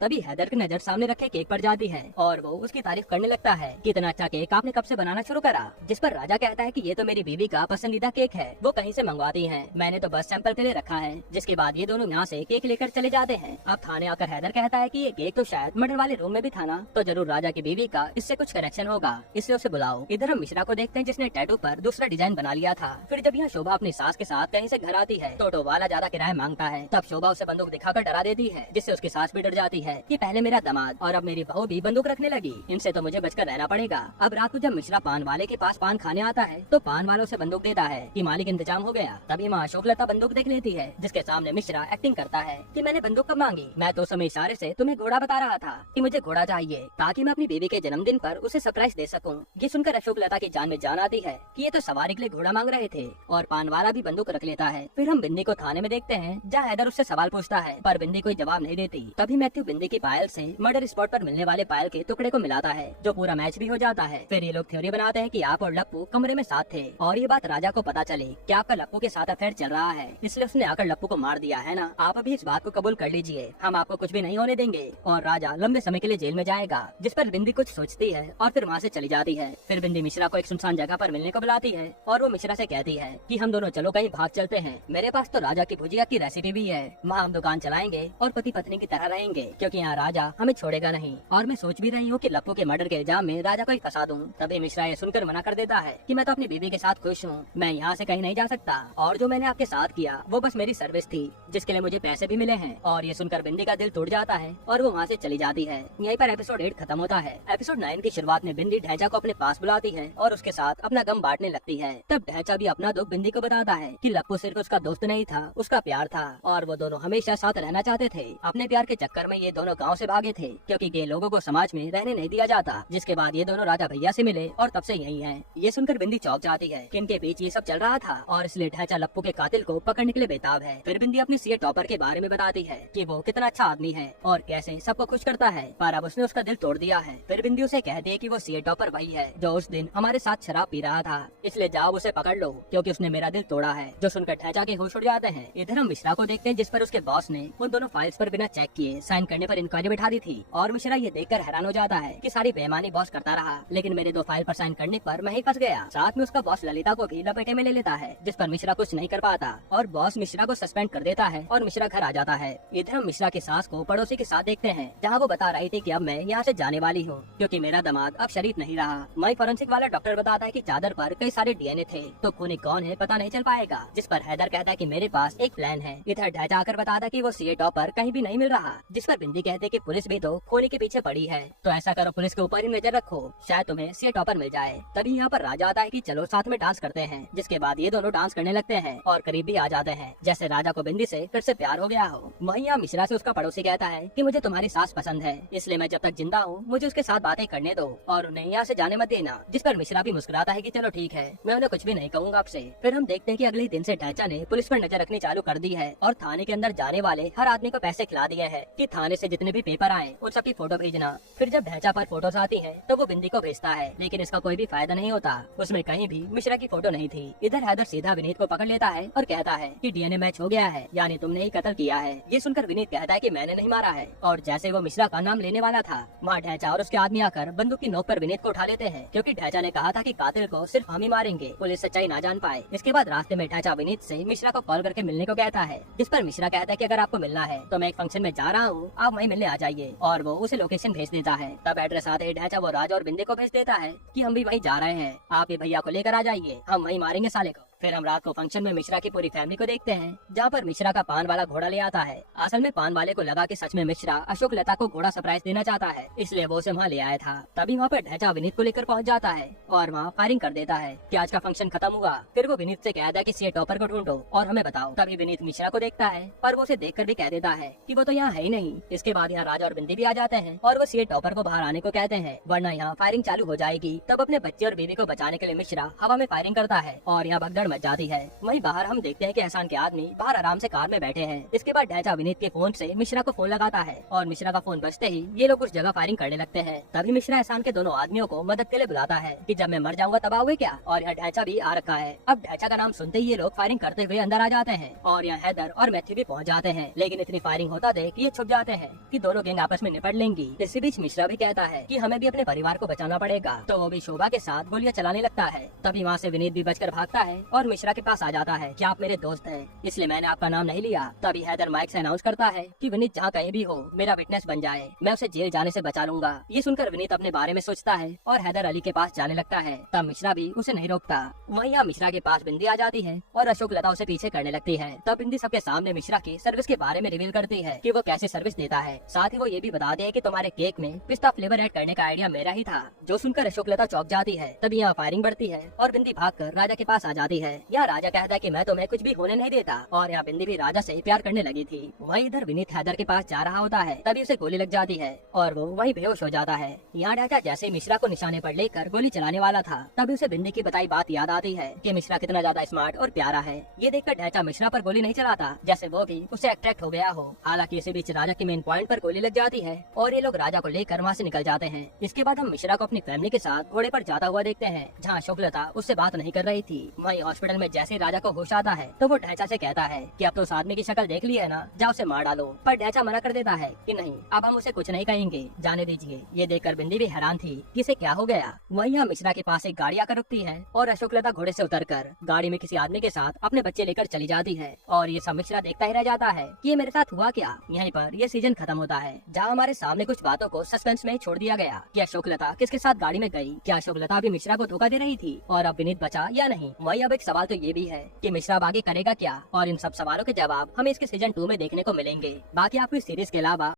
तभी हैदर की नजर सामने रखे केक पर जाती है और वो उसकी तारीफ करने लगता है कि इतना अच्छा केक आपने कब से बनाना शुरू करा। जिस पर राजा कहता है कि ये तो मेरी बीवी का पसंदीदा केक है, वो कहीं से मंगवाती है, मैंने तो बस सैंपल के लिए रखा है। जिसके बाद ये दोनों यहाँ से केक लेकर चले जाते हैं। अब थाने आकर हैदर कहता है कि ये केक तो शायद मर्डर वाले रूम में भी था ना, तो जरूर राजा की बीवी का इससे कुछ कनेक्शन होगा, इसलिए उसे बुलाओ। इधर हम मिश्रा को देखते हैं जिसने टैटू पर दूसरा डिजाइन बना लिया था। फिर जब यहाँ शोभा अपनी सास के साथ कहीं से घर आती है तो ऑटो वाला ज्यादा किराया मांगता है। तब शोभा उसे बंदूक दिखाकर डरा देती है, जिससे उसकी सास भी डर जाती है कि पहले मेरा दामाद और अब मेरी बहू भी बंदूक रखने लगी, इनसे तो मुझे बचकर रहना पड़ेगा। अब रात को जब मिश्रा पान वाले के पास पान खाने आता है तो पान वालों से बंदूक देता है कि मालिक इंतजाम हो गया। तभी माँ अशोक लता बंदूक देख लेती है, जिसके सामने मिश्रा एक्टिंग करता है कि मैंने बंदूक कब मांगी, मैं तो समय इशारे से तुम्हें घोड़ा बता रहा था कि मुझे घोड़ा चाहिए ताकि मैं अपनी बीवी के जन्मदिन पर उसे सरप्राइज दे सकूं। ये सुनकर अशोक लता की जान में जान आती है कि ये तो सवारी के लिए घोड़ा मांग रहे थे और पान वाला भी बंदूक रख लेता है। फिर हम बिंदी को थाने में देखते हैं जहाँ हैदर उससे सवाल पूछता है, पर बिंदी कोई जवाब नहीं देती। तभी मैथ्यू बिंदी की पायल से मर्डर स्पॉट पर मिलने वाले पायल के टुकड़े को मिलाता है, जो पूरा मैच भी हो जाता है। फिर ये लोग थ्योरी बनाते हैं कि आप और लप्पू कमरे में साथ थे और ये बात राजा को पता चले कि आपका लप्पू के साथ अफेयर चल रहा है, इसलिए उसने आकर लप्पू को मार दिया है ना। आप अभी इस बात को कबूल कर लीजिए, हम आपको कुछ भी नहीं होने देंगे और राजा लंबे समय के लिए जेल में जाएगा। जिस पर बिंदी कुछ सोचती है और फिर वहाँ से चली जाती है। फिर बिंदी मिश्रा को एक सुनसान जगह पर मिलने को बुलाती है और वो मिश्रा से कहती है कि हम दोनों चलो कहीं भाग चलते हैं, मेरे पास तो राजा की भुजिया की रेसिपी भी है, वहाँ हम दुकान चलाएंगे और पति पत्नी की तरह रहेंगे, क्योंकि यहाँ राजा हमें छोड़ेगा नहीं। और मैं सोच भी रही हूँ कि लप्पू के मर्डर के इल्जाम में राजा को ही फंसा दूँ। तभी मिश्रा ये सुनकर मना कर देता है कि मैं तो अपनी बीवी के साथ खुश हूँ, मैं यहाँ से कहीं नहीं जा सकता और जो मैंने आपके साथ किया वो बस मेरी सर्विस थी, जिसके लिए मुझे पैसे भी मिले हैं। और ये सुनकर बिंदी का दिल टूट जाता है और वो वहाँ से चली जाती है। यहीं पर एपिसोड 8 खत्म होता है। एपिसोड 9 की शुरुआत में बिंदी ढैंचा को अपने पास बुलाती है और उसके साथ अपना गम बांटने लगती है। तब ढैंचा भी अपना दुख बिंदी को बताता है कि लप्पू सिर्फ उसका दोस्त नहीं था, उसका प्यार था और वो दोनों हमेशा साथ रहना चाहते थे। अपने प्यार के चक्कर में ये दोनों गाँव से भागे थे, क्योंकि गे लोगों को समाज में रहने नहीं दिया जाता। जिसके बाद ये दोनों राजा भैया से मिले और तब से यही है। ये सुनकर बिंदी चौंक जाती है कि इनके बीच ये सब चल रहा था और इसलिए ढैंचा लप्पू के कातिल को पकड़ने के लिए बेताब है। फिर बिंदी अपने सीए टॉपर के बारे में बताती है कि वो कितना अच्छा आदमी है और कैसे सबको खुश करता है, पर अब उसने उसका दिल तोड़ दिया है। फिर बिंदी उसे कहती है कि वो सीए टॉपर वही है जो उस दिन हमारे साथ शराब पी रहा था, इसलिए जाओ उसे पकड़ लो क्योंकि उसने मेरा दिल तोड़ा है। जो सुनकर ढैंचा के होश उड़ जाते हैं। इधर हम मिश्रा को देखते हैं जिस पर उसके बॉस ने उन दोनों फाइल्स पर बिना चेक किए साइन करने पर इंक्वायरी बैठा दी थी और मिश्रा ये देखकर हैरान हो जाता है कि सारी बेईमानी बॉस करता रहा, लेकिन मेरे 2 फाइल पर साइन करने पर मैं ही फंस गया। साथ में उसका बॉस ललिता को भी लपेटे में ले लेता है, जिस पर मिश्रा कुछ नहीं कर पाता और बॉस मिश्रा को सस्पेंड कर देता है और मिश्रा घर आ जाता है। इधर हम मिश्रा की सास को पड़ोसी के साथ देखते हैं जहाँ वो बता रही थी कि अब मैं यहाँ से जाने वाली हूँ क्योंकि मेरा दामाद अब शरीफ नहीं रहा। वहीं फॉरेंसिक वाला डॉक्टर बताता है कि चादर पर कई सारे डीएनए थे, तो खूनी कौन है पता नहीं चल पाएगा। जिस पर हैदर कहता है कि मेरे पास एक प्लान है। इधर ढैंचा आकर बताता है कि वो सीए टॉपर कहीं भी नहीं मिल रहा, जिस पर बिंदी कहते हैं कि पुलिस भी तो खूनी के पीछे पड़ी है, तो ऐसा करो पुलिस के ऊपर ही नजर रखो, शायद तुम्हें सीए टॉपर मिल जाए। तभी यहाँ पर राजा आता है कि चलो साथ में डांस करते हैं। जिसके बाद ये दोनों डांस करने लगते हैं और करीब भी आ जाते हैं, जैसे राजा को बिंदी से फिर से प्यार हो गया हो। वहीं यहाँ मिश्रा से उसका पड़ोसी कहता है कि मुझे तुम्हारी सास पसंद है, इसलिए मैं जब तक जिंदा हूँ मुझे उसके साथ बातें करने दो और उन्हें यहाँ से जाने मत देना। जिस पर मिश्रा भी मुस्कुराता है कि चलो ठीक है, मैं उन्हें कुछ भी नहीं कहूँगा आपसे। फिर हम देखते हैं कि अगले दिन से ढैंचा ने पुलिस पर नजर रखनी चालू कर दी है और थाने के अंदर जाने वाले हर आदमी को पैसे खिला दिए हैं कि थाने से जितने भी पेपर आए उन सबकी फोटो भेजना। फिर जब ढैंचा पर फोटोज आती है तो वो बिंदी को भेजता है, लेकिन इसका कोई भी फायदा नहीं होता, उसमें कहीं भी मिश्रा की फोटो नहीं थी। इधर हैदर सीधा विनीत को पकड़ लेता है और कहता है कि डीएनए मैच हो गया है, यानी तुमने ही कत्ल किया है। ये सुनकर विनीत कहता है कि मैंने नहीं मारा है और जैसे वो मिश्रा का नाम लेने वाला था वहाँ ढैंचा और उसके आदमी आकर बंदूक की नोक पर विनीत को उठा लेते हैं, क्योंकि ढैंचा ने कहा था कि कातिल को सिर्फ हम ही मारेंगे, पुलिस सच्चाई ना जान पाए। इसके बाद रास्ते में ढैंचा विनीत से मिश्रा को कॉल करके मिलने को कहता है, जिस पर मिश्रा कहता है कि अगर आपको मिलना है तो मैं एक फंक्शन में जा रहा हूँ, आप वहीं मिलने आ जाइए, और वो उसे लोकेशन भेज देता है। तब एड्रेस आते ही ढैंचा वो राज और बिंदी को भेज देता है कि हम भी वहीं जा रहे हैं, आप ये भैया को लेकर आ जाइए, हम वहीं मारेंगे साले को। फिर हम रात को फंक्शन में मिश्रा की पूरी फैमिली को देखते हैं, जहाँ पर मिश्रा का पान वाला घोड़ा ले आता है। असल में पान वाले को लगा कि सच में मिश्रा अशोक लता को घोड़ा सरप्राइज देना चाहता है, इसलिए वो उसे वहाँ ले आया था। तभी वहाँ पर ढैचा विनीत को लेकर पहुँच जाता है और वहाँ फायरिंग कर देता है कि आज का फंक्शन खत्म हुआ। फिर वो विनीत से कहता है कि सीए टॉपर को ढूंढो और हमें बताओ। तभी विनीत मिश्रा को देखता है, पर वो उसे देखकर भी कह देता है कि वो तो यहाँ है ही नहीं। इसके बाद यहाँ राजा और बिंदी भी आ जाते हैं और वो सीए टॉपर को बाहर आने को कहते हैं, वरना यहाँ फायरिंग चालू हो जाएगी। तब अपने बच्चे और बीवी को बचाने के लिए मिश्रा हवा में फायरिंग करता है और यहाँ भगदड़ मच जाती है। वहीं बाहर हम देखते हैं कि एहसान के आदमी बाहर आराम से कार में बैठे हैं। इसके बाद ढैचा विनीत के फोन से मिश्रा को फोन लगाता है और मिश्रा का फोन बजते ही ये लोग उस जगह फायरिंग करने लगते हैं। तभी मिश्रा एहसान के दोनों आदमियों को मदद के लिए बुलाता है कि जब मैं मर जाऊंगा तब आओगे क्या। और यहाँ ढैचा भी आ रखा है। अब ढैचा का नाम सुनते ही ये लोग फायरिंग करते हुए अंदर आ जाते हैं और यहाँ हैदर और मैथ्यू भी पहुँच जाते हैं। लेकिन इतनी फायरिंग होता देख ये छुप जाते हैं कि दोनों गैंग आपस में निपट लेंगी। इसी बीच मिश्रा भी कहता है कि हमें भी अपने परिवार को बचाना पड़ेगा, तो वो भी शोभा के साथ गोलियां चलाने लगता है। तभी वहाँ से विनीत भी बचकर भागता है और मिश्रा के पास आ जाता है कि आप मेरे दोस्त हैं, इसलिए मैंने आपका नाम नहीं लिया। तभी हैदर माइक से अनाउंस करता है कि विनीत जहाँ कहीं भी हो मेरा विटनेस बन जाए, मैं उसे जेल जाने से बचा लूंगा। ये सुनकर विनीत अपने बारे में सोचता है और हैदर अली के पास जाने लगता है। तब मिश्रा भी उसे नहीं रोकता। वहीं यहाँ मिश्रा के पास बिंदी आ जाती है और अशोक लता उसे पीछे करने लगती है। तब बिंदी सबके सामने मिश्रा की सर्विस के बारे में रिवील करती है कि वो कैसे सर्विस देता है। साथ ही वो ये भी बताते हैं कि तुम्हारे केक में पिस्ता फ्लेवर ऐड करने का आइडिया मेरा ही था। जो सुनकर अशोक लता चौंक जाती है। तभी यहाँ फायरिंग बढ़ती है और बिंदी भागकर राजा के पास आ जाती है। यहाँ राजा कहता है कि मैं तुम्हें कुछ भी होने नहीं देता और यहाँ बिंदी भी राजा से प्यार करने लगी थी। वहीं इधर विनीत हैदर के पास जा रहा होता है, तभी उसे गोली लग जाती है और वो वहीं बेहोश हो जाता है। यहाँ ढांचा जैसे ही मिश्रा को निशाने पर लेकर गोली चलाने वाला था, तभी उसे बिंदी की बताई बात याद आती है कि मिश्रा कितना ज्यादा स्मार्ट और प्यारा है। ये देखकर ढांचा मिश्रा पर गोली नहीं चलाता, जैसे वो भी उसे अट्रैक्ट हो गया हो। हालांकि इसी बीच राजा के मेन पॉइंट पर गोली लग जाती है और ये लोग राजा को लेकर वहाँ से निकल जाते हैं। इसके बाद हम मिश्रा को अपनी फैमिली के साथ घोड़े पर जाता हुआ देखते हैं, जहाँ अशोक लता उससे बात नहीं कर रही थी। वहीं हॉस्पिटल में जैसे राजा को होश आता है तो वो ढांचा से कहता है कि अब तो उस आदमी की शक्ल देख ली है ना, जाओ उसे मार डालो। पर ढांचा मना कर देता है कि नहीं, अब हम उसे कुछ नहीं कहेंगे, जाने दीजिए। ये देखकर बिंदी भी हैरान थी कि इसे क्या हो गया। वहीं यहाँ मिश्रा के पास एक गाड़ी आकर रुकती है और अशोक लता घोड़े से उतरकर गाड़ी में किसी आदमी के साथ अपने बच्चे लेकर चली जाती है और ये सब मिश्रा देखता ही रह जाता है कि ये मेरे साथ हुआ क्या। यहीं पर ये सीजन खत्म होता है, जहाँ हमारे सामने कुछ बातों को सस्पेंस में छोड़ दिया गया कि अशोक लता किसके साथ गाड़ी में गई, क्या अशोक लता भी मिश्रा को धोखा दे रही थी और अब विनीत बचा या नहीं। वही अब एक सवाल तो ये भी है कि मिश्रा आगे करेगा क्या, और इन सब सवालों के जवाब हमें इसके सीजन 2 में देखने को मिलेंगे। बाकी आपको इस सीरीज के अलावा